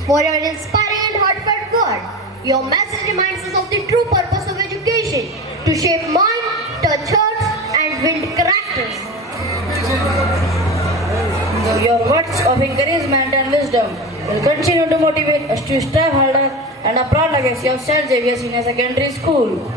For your inspiring and heartfelt word, your message reminds us of the true purpose of education, to shape mind, touch hearts, and build characters. Your words of encouragement and wisdom will continue to motivate us to strive harder and a proud legacy of St. Xavier's Senior Secondary School.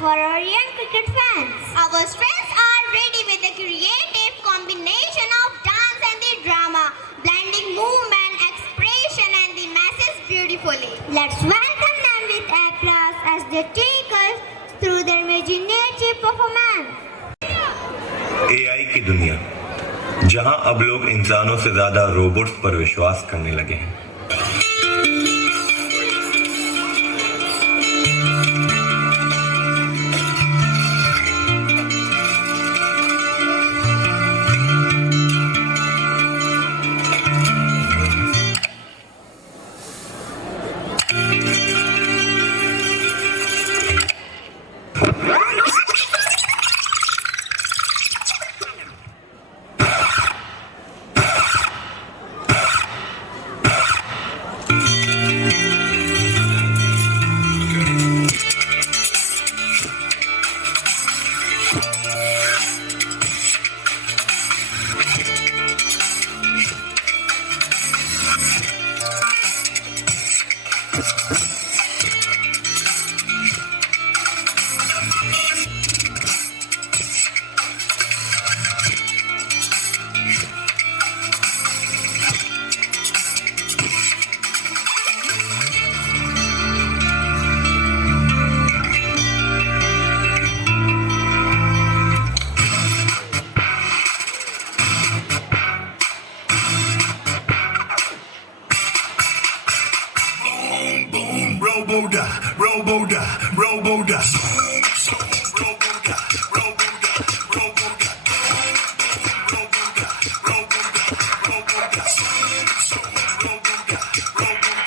For our young cricket fans, our strengths are ready with the creative combination of dance and the drama, blending movement, expression and the masses beautifully. Let's welcome them with applause as they take us through their imaginative performance. AI की दुनिया, जहां अब लोग इंसानों से ज्यादा robots पर विश्वास करने लगे हैं। Roboda, Roboda, Roboda. Roboda, Roboda, Roboda. Roboda, Roboda, Roboda. Roboda, Roboda,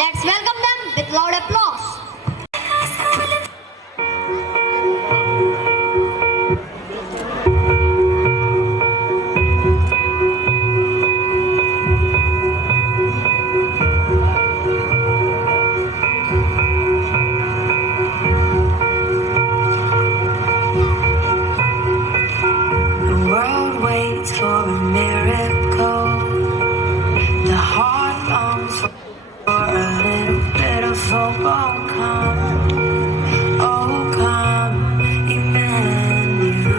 Let's welcome them with loud applause. The world waits for a miracle. The heart longs for a little bit of hope. Oh come, Emmanuel.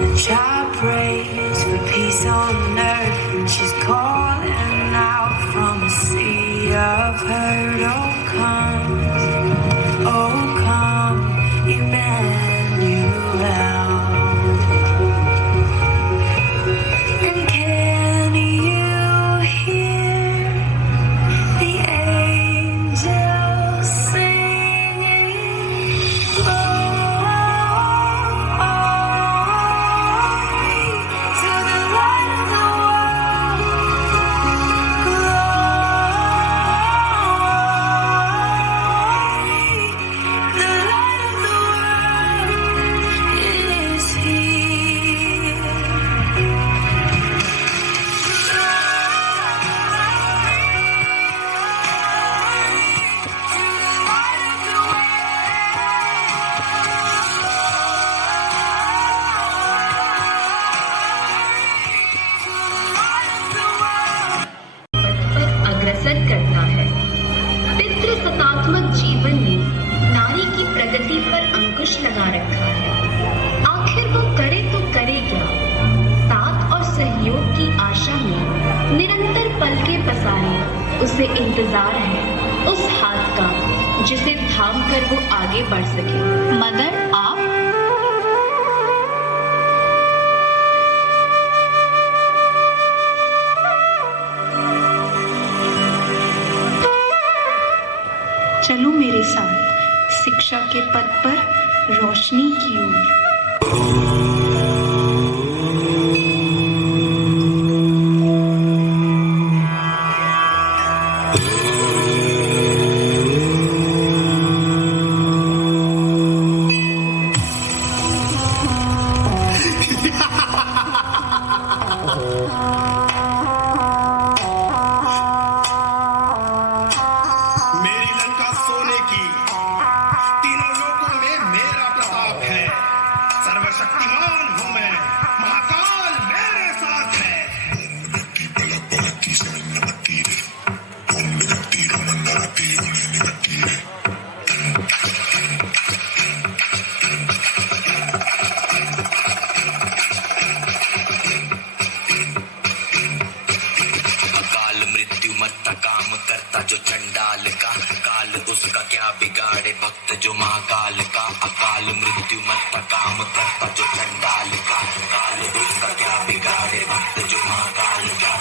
The child prays for peace on earth, and she's calling out from a sea of hurt. Oh come, Emmanuel. And can you hear the angels singing? Glory to the light of the world. Glory, the light of the world is here. अग्रसर करता है। पितृसत्तात्मक जीवन में नारी की प्रगति पर अंकुश लगा रखा है। आखिर वो करे तो करे क्या? साथ और सहयोग की आशा में निरंतर पलके पसारे उसे इंतजार है उस हाथ का जिसे थाम कर वो आगे बढ़ सके। मगर आप चलो मेरे साथ शिक्षा के पथ पर रोशनी की ओर। जो चंडाल का काल उसका क्या बिगाड़े भक्त जो महाकाल का। अकाल मृत्यु मत काम करता जो चंडाल का काल उसका क्या बिगाड़े भक्त जो महाकाल का।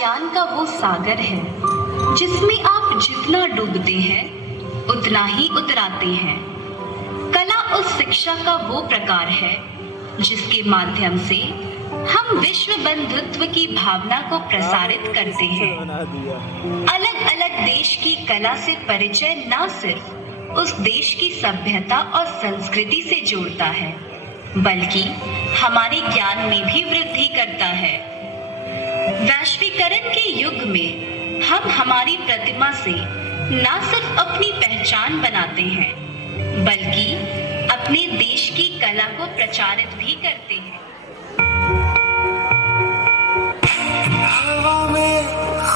ज्ञान का वो सागर है जिसमें आप जितना डूबते हैं उतना ही उतराते हैं। कला उस शिक्षा का वो प्रकार है जिसके माध्यम से हम विश्व बंधुत्व की भावना को प्रसारित करते हैं। अलग अलग देश की कला से परिचय न सिर्फ उस देश की सभ्यता और संस्कृति से जोड़ता है बल्कि हमारे ज्ञान में भी वृद्धि करता है। वैश्वीकरण के युग में हम हमारी प्रतिमा से न सिर्फ अपनी पहचान बनाते हैं बल्कि अपने देश की कला को प्रचारित भी करते हैं।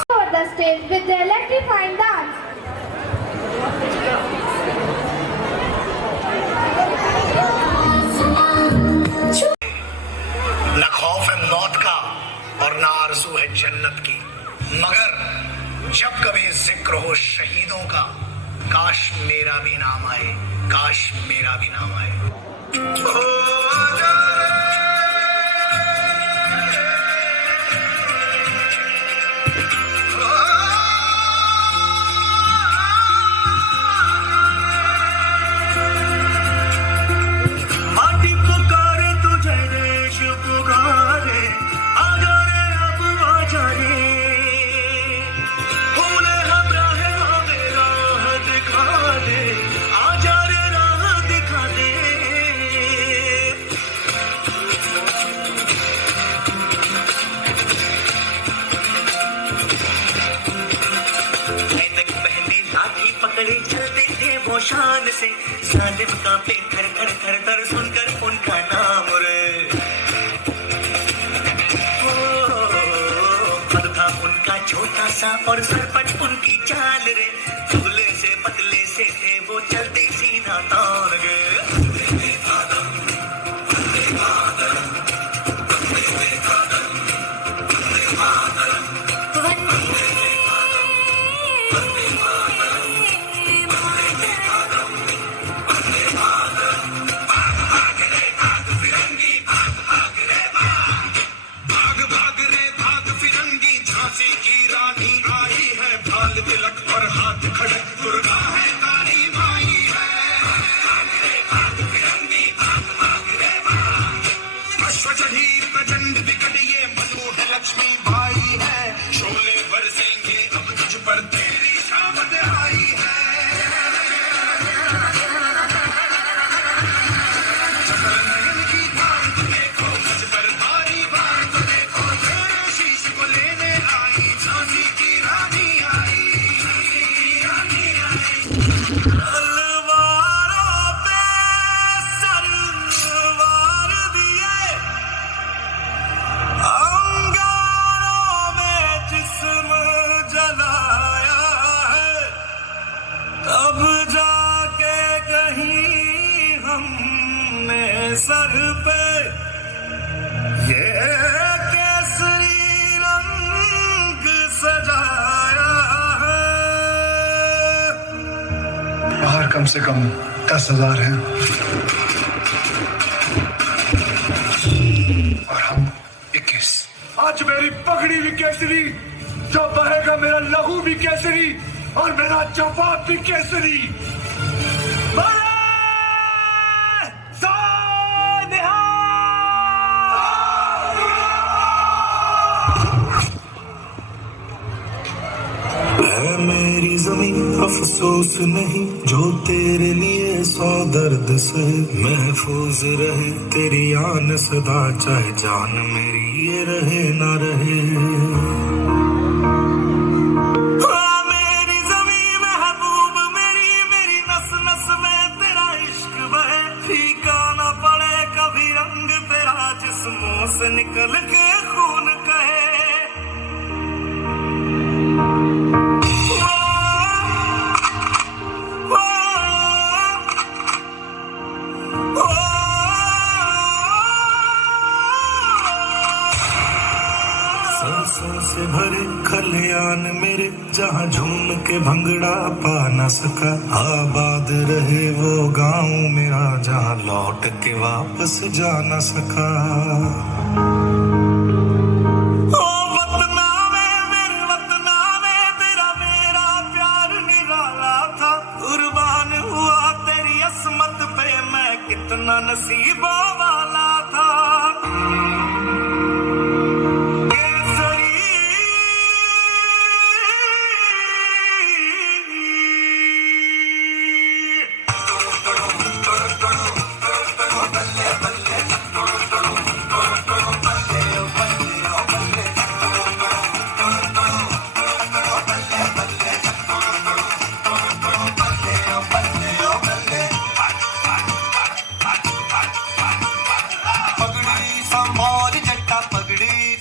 Over the stage with the electrifying dance. न खौफ है मौत का और न आरज़ू है जन्नत की, मगर जब कभी जिक्र हो शहीदों का, काश मेरा भी नाम आए, काश मेरा भी नाम आए। माटी पुकारे तुझे, देश पुकारे, आजा रे अब आजा रे, फूले हमरा है हमें राह दिखा दे, आजा रे राह दिखा दे। पहले लाठी पकड़े चलते थे वो शान से, जालिम कांपे थर थर थर थर सुनकर उनका नाम रे। पद था उनका छोटा सा और सरपट उनकी चाल रे, दुबले से पतले से थे वो चलते सीना तान गे। भाग भाग रे भाग फिरंगी, झांसी की रानी आई है, भाल तिलक और हाथ खड़क, दुर्गा है काली माई है। भाग फिरंगी भाग भाग रे भाग, अश्व चढ़ी प्रचंड विकट ये मनु है लक्ष्मी बाई है, शोले बरसेंगे अब तुझ पर तेरी शामत आई है। नयन की धार तो देखो, मुझ पर भारी बार तो देखो, तेरे शीश को लेने आई झांसी की रानी आई। तलवारों पे सरवार दिए, अंगारों में जिस्म जलाया है, तब जाके कहीं हमने सर पे ये केसरी रंग सजाया है। बाहर कम से कम 10,000 हैं और हम 21। आज मेरी पगड़ी भी केसरी, जो बहेगा मेरा लहू भी केसरी और मेरा जवाब भी केसरी। है मेरी जमीन अफसोस नहीं, जो तेरे लिए 100 दर्द से महफूज रहे, तेरी आन सदा चाहे जान मेरी ये रहे ना रहे। मेरी जमीन महबूब मेरी, मेरी नस नस में तेरा इश्क बहे, फीका ना पड़े कभी रंग तेरा, जिस्मों से निकल के खून कहे। सांसों से भरे खलियान मेरे, जहाँ झूम के भंगड़ा पा न सका, आबाद रहे वो गांव मेरा, जहाँ लौट के वापस जा न सका। ओ वतना में नसीबों वाला था केसरी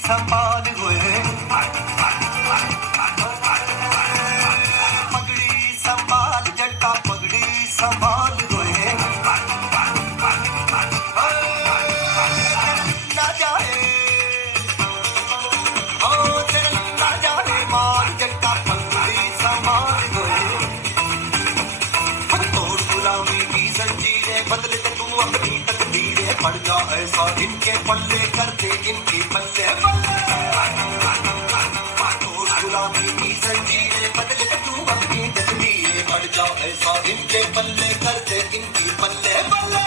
संभाल हुए पगड़ी संभाल जट्टा पगड़ी संभाल हुए ना जाए ना जाए माल जट्टा पगड़ी संभाल हुए तोड़ गुलामी की जंजीरें बदले तू अपनी तकदीरें पड़ जा ऐसा इनके पल्ले करते इनके पल्ले गुलामी की जंजीरें बदले तू अपनी तकदीरें पड़ जा ऐसा इनके पल्ले करते इनकी पल्ले पल्ले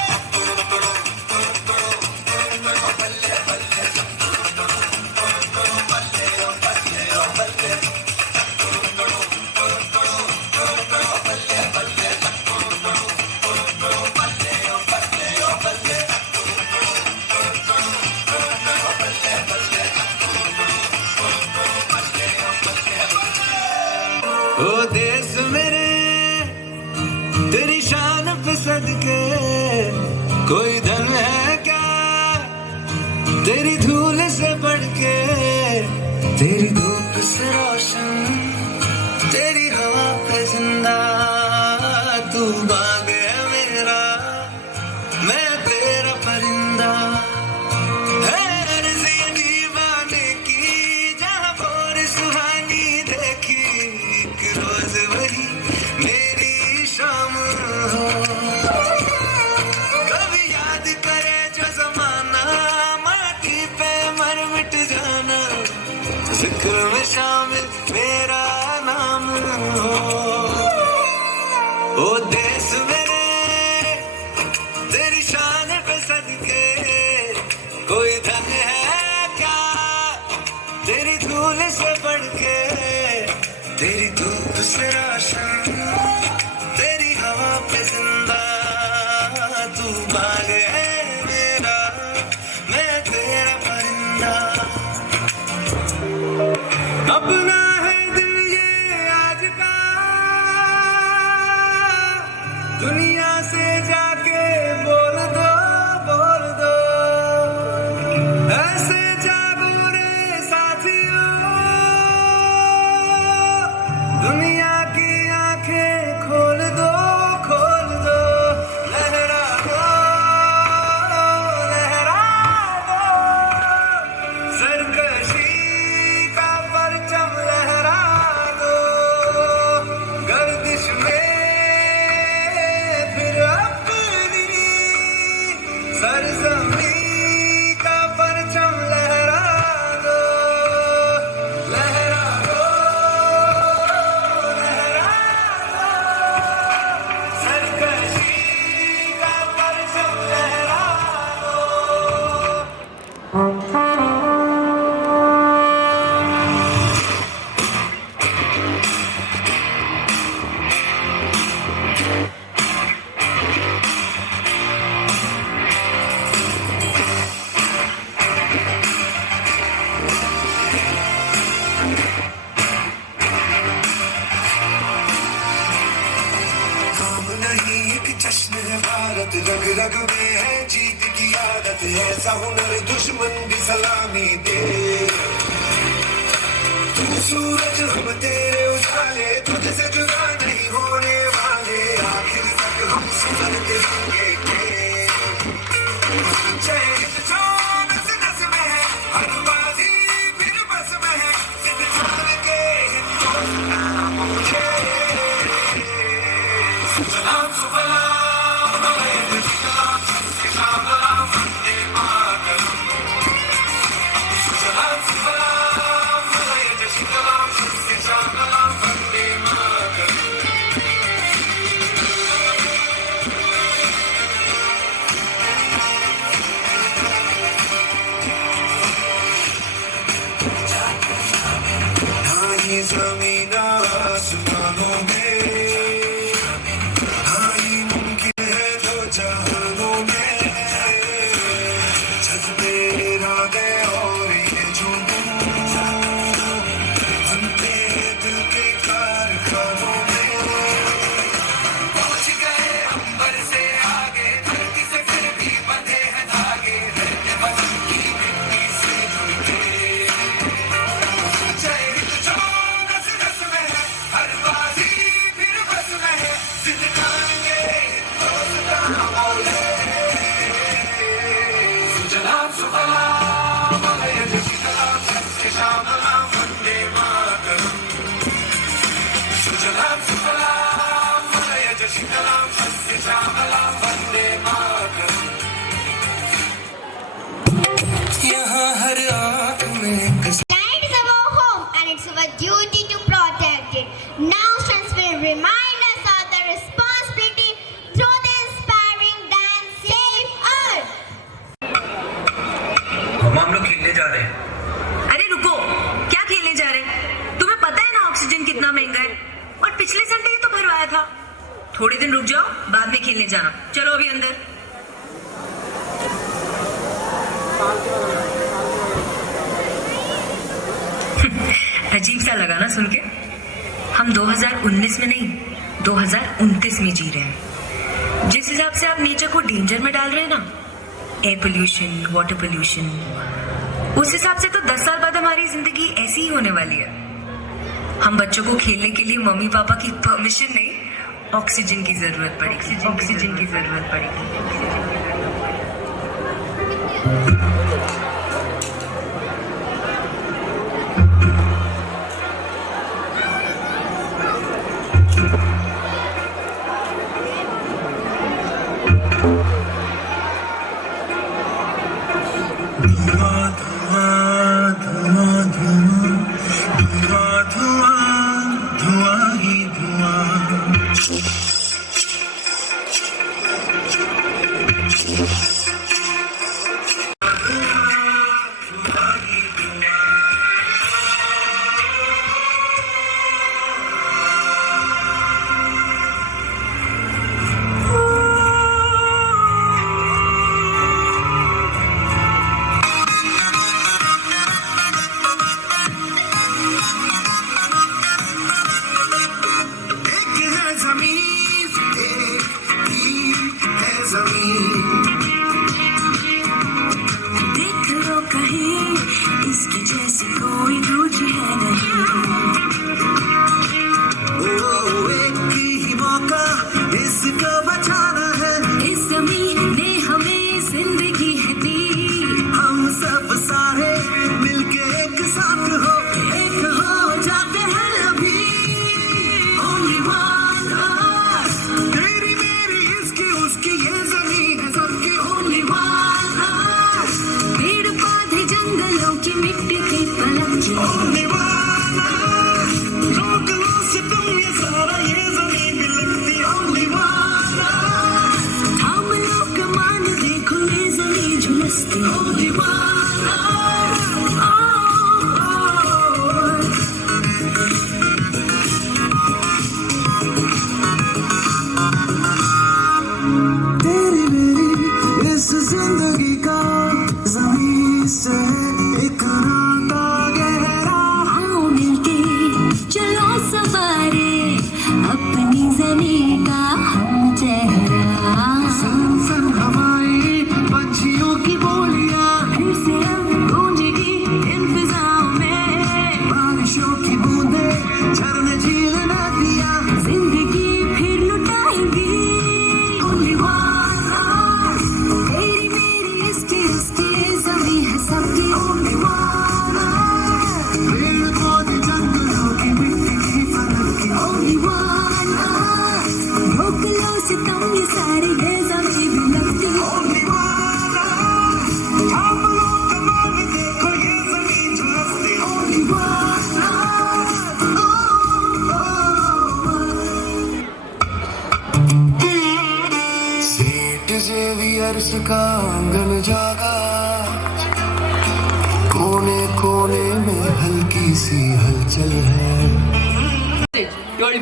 ओ देश मेरे तेरी शान पे सदके कोई धन है क्या तेरी धूल से बढ़ के तेरी धूप से रोशन तेरी हवा पे जिंदा तू बाग है मेरा मैं तेरा परिंदा है अर्ज़ी दीवाने की जहाँ और सुहानी देखी रोज वही मेरी शाम हो कभी याद करे जो जमाना माटी पे मर मिट जाना जिक्र में शामिल मेरा नाम हो ओ देश मेरे तेरी शान पे सदके कोई धन है क्या तेरी धूल से बढ़ के तेरी धूप से रोशन तेरी हवा पे जिंदा तू बाग है मेरा मैं तेरा परिंदा अपना है दिल ये आज का दुनिया से जाके बोल दो ऐसे जागो रे साथियों दुनिया की आंखें खोल दो लहरा दो सरकशी का परचम लहरा दो गर्दिश में फिर अपनी सरजमी का परचम लहरा दो सरकशी का परचम लहरा काम नहीं एक जश्न है भारत रग रग में है जीत की आदत ऐसा हुनर दुश्मन भी सलामी दे तू सूरज हम तेरे उजाले तुझसे जुदा नहीं होने वाले आखिर तक हम सुधरते रहेंगे जय हिंद जो नस नस में है हर बाजी फिर बस में है सिंधुतान के हिंदुस्तान मुझे सलाम सुफलाम वंदे मातरम वंदे मातरम सलाम सुफलाम वंदे मातरम ज़मीन आसमानों में, हाँ ये मुमकिन है दो जहानों में, जज्बे इरादे और ये जुनून बनते हैं दिल के कारखानों में। पहुंच गए अंबर से आगे, धरती से फिर भी बंधे हैं धागे, रहते वतन की मिट्टी से जुड़ के। जय हिंद जो नस नस में है, हर बाजी फिर बस में है, जिंदगानी हिंदुस्तान बोले। सुजलाम सुफलाम मलयज शीतलाम सत्य श्यामलाम वंदे मातरम। सुजलाम सुफलाम मलयज शीतलाम सत्य श्यामलाम वंदे मातरम। यहाँ हर आँख में एक Land is our home and it's our duty to protect it. Now since we remind us of the responsibility through the inspiring dance Save Earth. हम लोग खेलने जा रहे हैं। अरे रुको, क्या खेलने जा रहे हैं? तुम्हें पता है ना ऑक्सीजन कितना महंगा है, और पिछले संडे ही तो भरवाया था। थोड़े दिन रुक जाओ, बाद में खेलने जाना। चलो अभी अंदर। अजीब सा लगा ना सुन के? हम 2019 में नहीं 2029 में जी रहे हैं। जिस हिसाब से आप नेचर को डेंजर में डाल रहे हैं ना, एयर पोल्यूशन, वाटर पोल्यूशन, उस हिसाब से तो 10 साल बाद हमारी जिंदगी ऐसी ही होने वाली है। हम बच्चों को खेलने के लिए मम्मी पापा की परमिशन नहीं, ऑक्सीजन की जरूरत पड़ेगी। ऑक्सीजन की जरूरत पड़ेगी। Only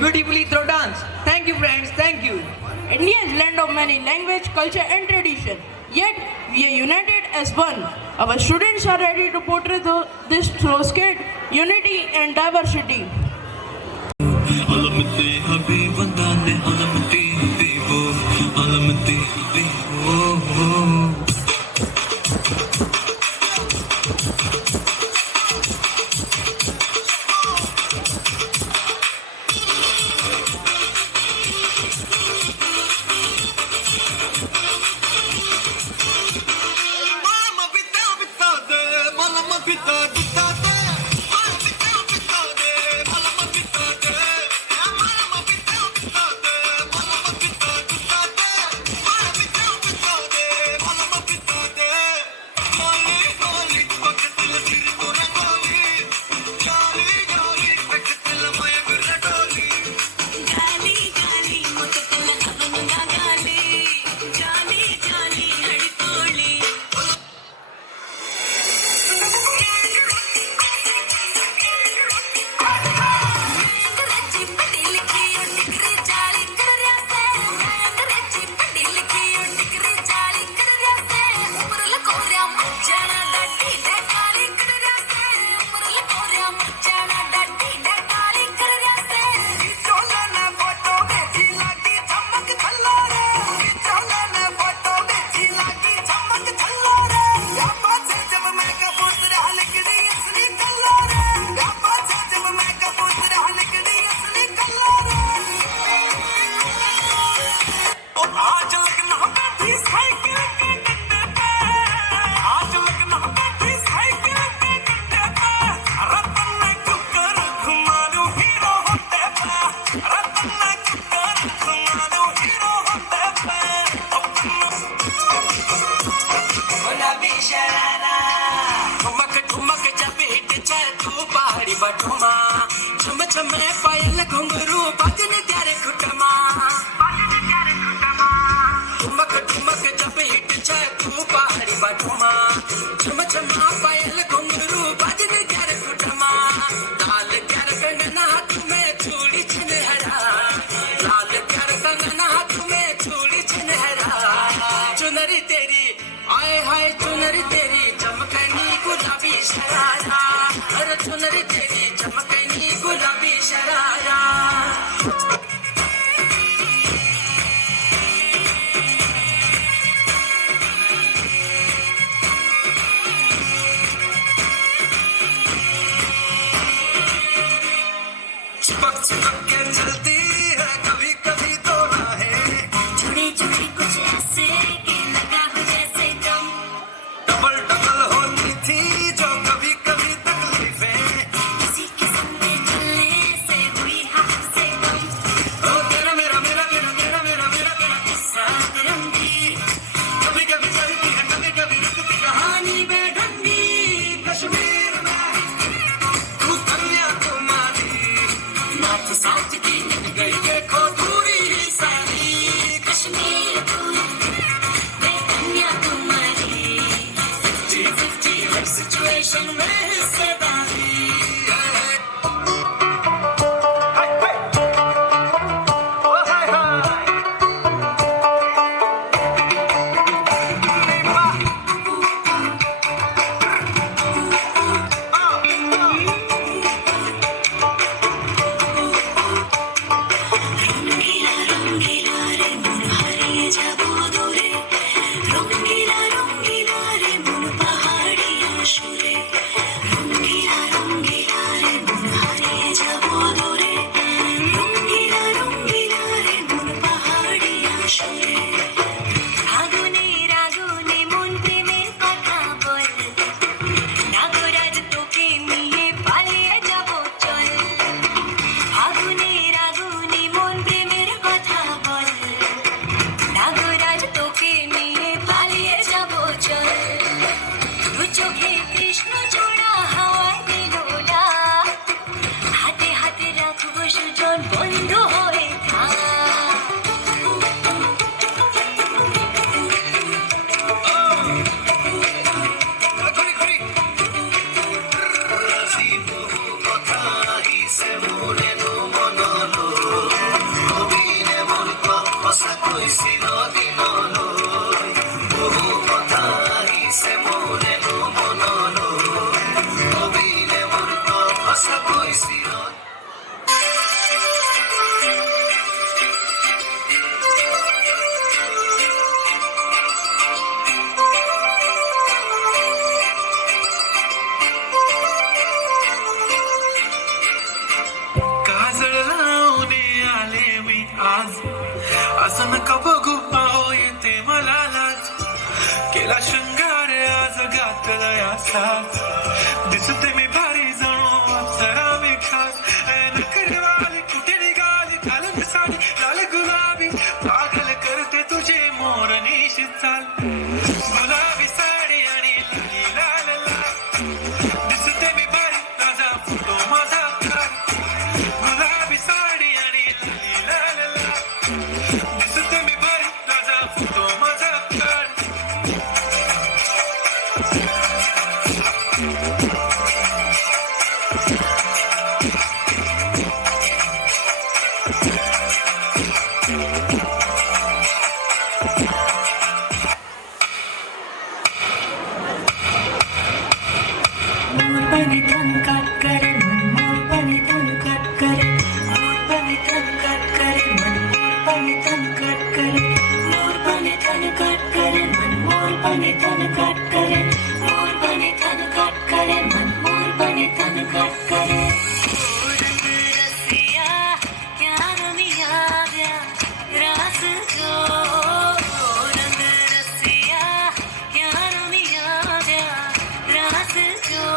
beautifully through dance. Thank you, friends. Thank you. India is land of many language, culture and tradition. Yet we are united as one. Our students are ready to portray this through skate, unity and diversity. Rongila, rongila, re mon pahadiya shure. Rongila. se mune no monolo Ovine murto pasa poesino काजळ लावणे आले मी आज असं नका बघू पाहो येते मला लाज केला शृंगार आज घातला या साज दिसते मी भारी जणू अप्सरा मी खास नकरवाली कुठे निघाली घालून साडी लाल गुलाबी पागल करते तुझे मोरनीशी चाल गुलाबी साडी आणि लाल लाल दिसते मी भारी ताजा फोटो माझा गुलाबी साडी आणि लाल लाल दिसते मी भारी ताजा फोटो माझा मोरपनी तन काट करे मन मोरपनी तन काट करे मोरपनी तन काट करे मन मोरपनी तन काट करे मोरपनी तन काट करे मन मोरपनी तन काट करे मोरपनी तन काट करे मन मोरपनी तन काट करे रंग रसिया क्या रमिया गया रास जो रंग रसिया क्या रमिया गया रास जो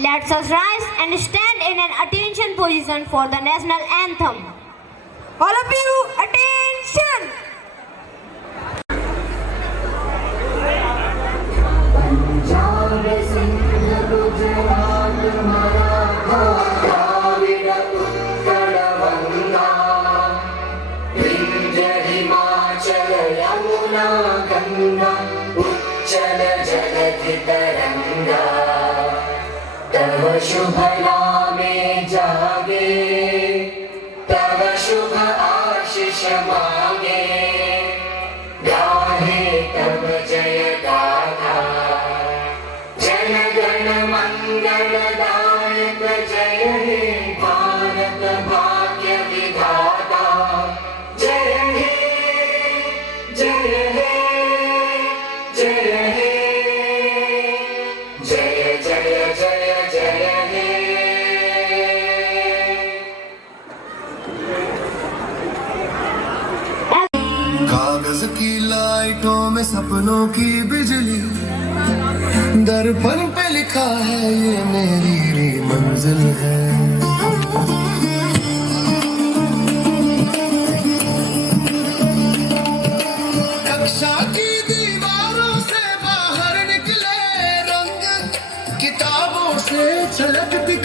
Let's us rise and stand in an attention position for the national anthem. All of you, attention! तव शुभ नामे जागे, तव शुभ आशीष मांगे, गाहे तव जय गाथा। जन गण मंगलदायक जय हे भारत भाग्य विधाता। जय हे जय हे जय हे जय जय जय जय हे। कागज की लाइटों में सपनों की बिजली, दर्पण पे लिखा है ये मेरी मंजिल है। कक्षा की दीवारों से बाहर निकले रंग, किताबों से छलकती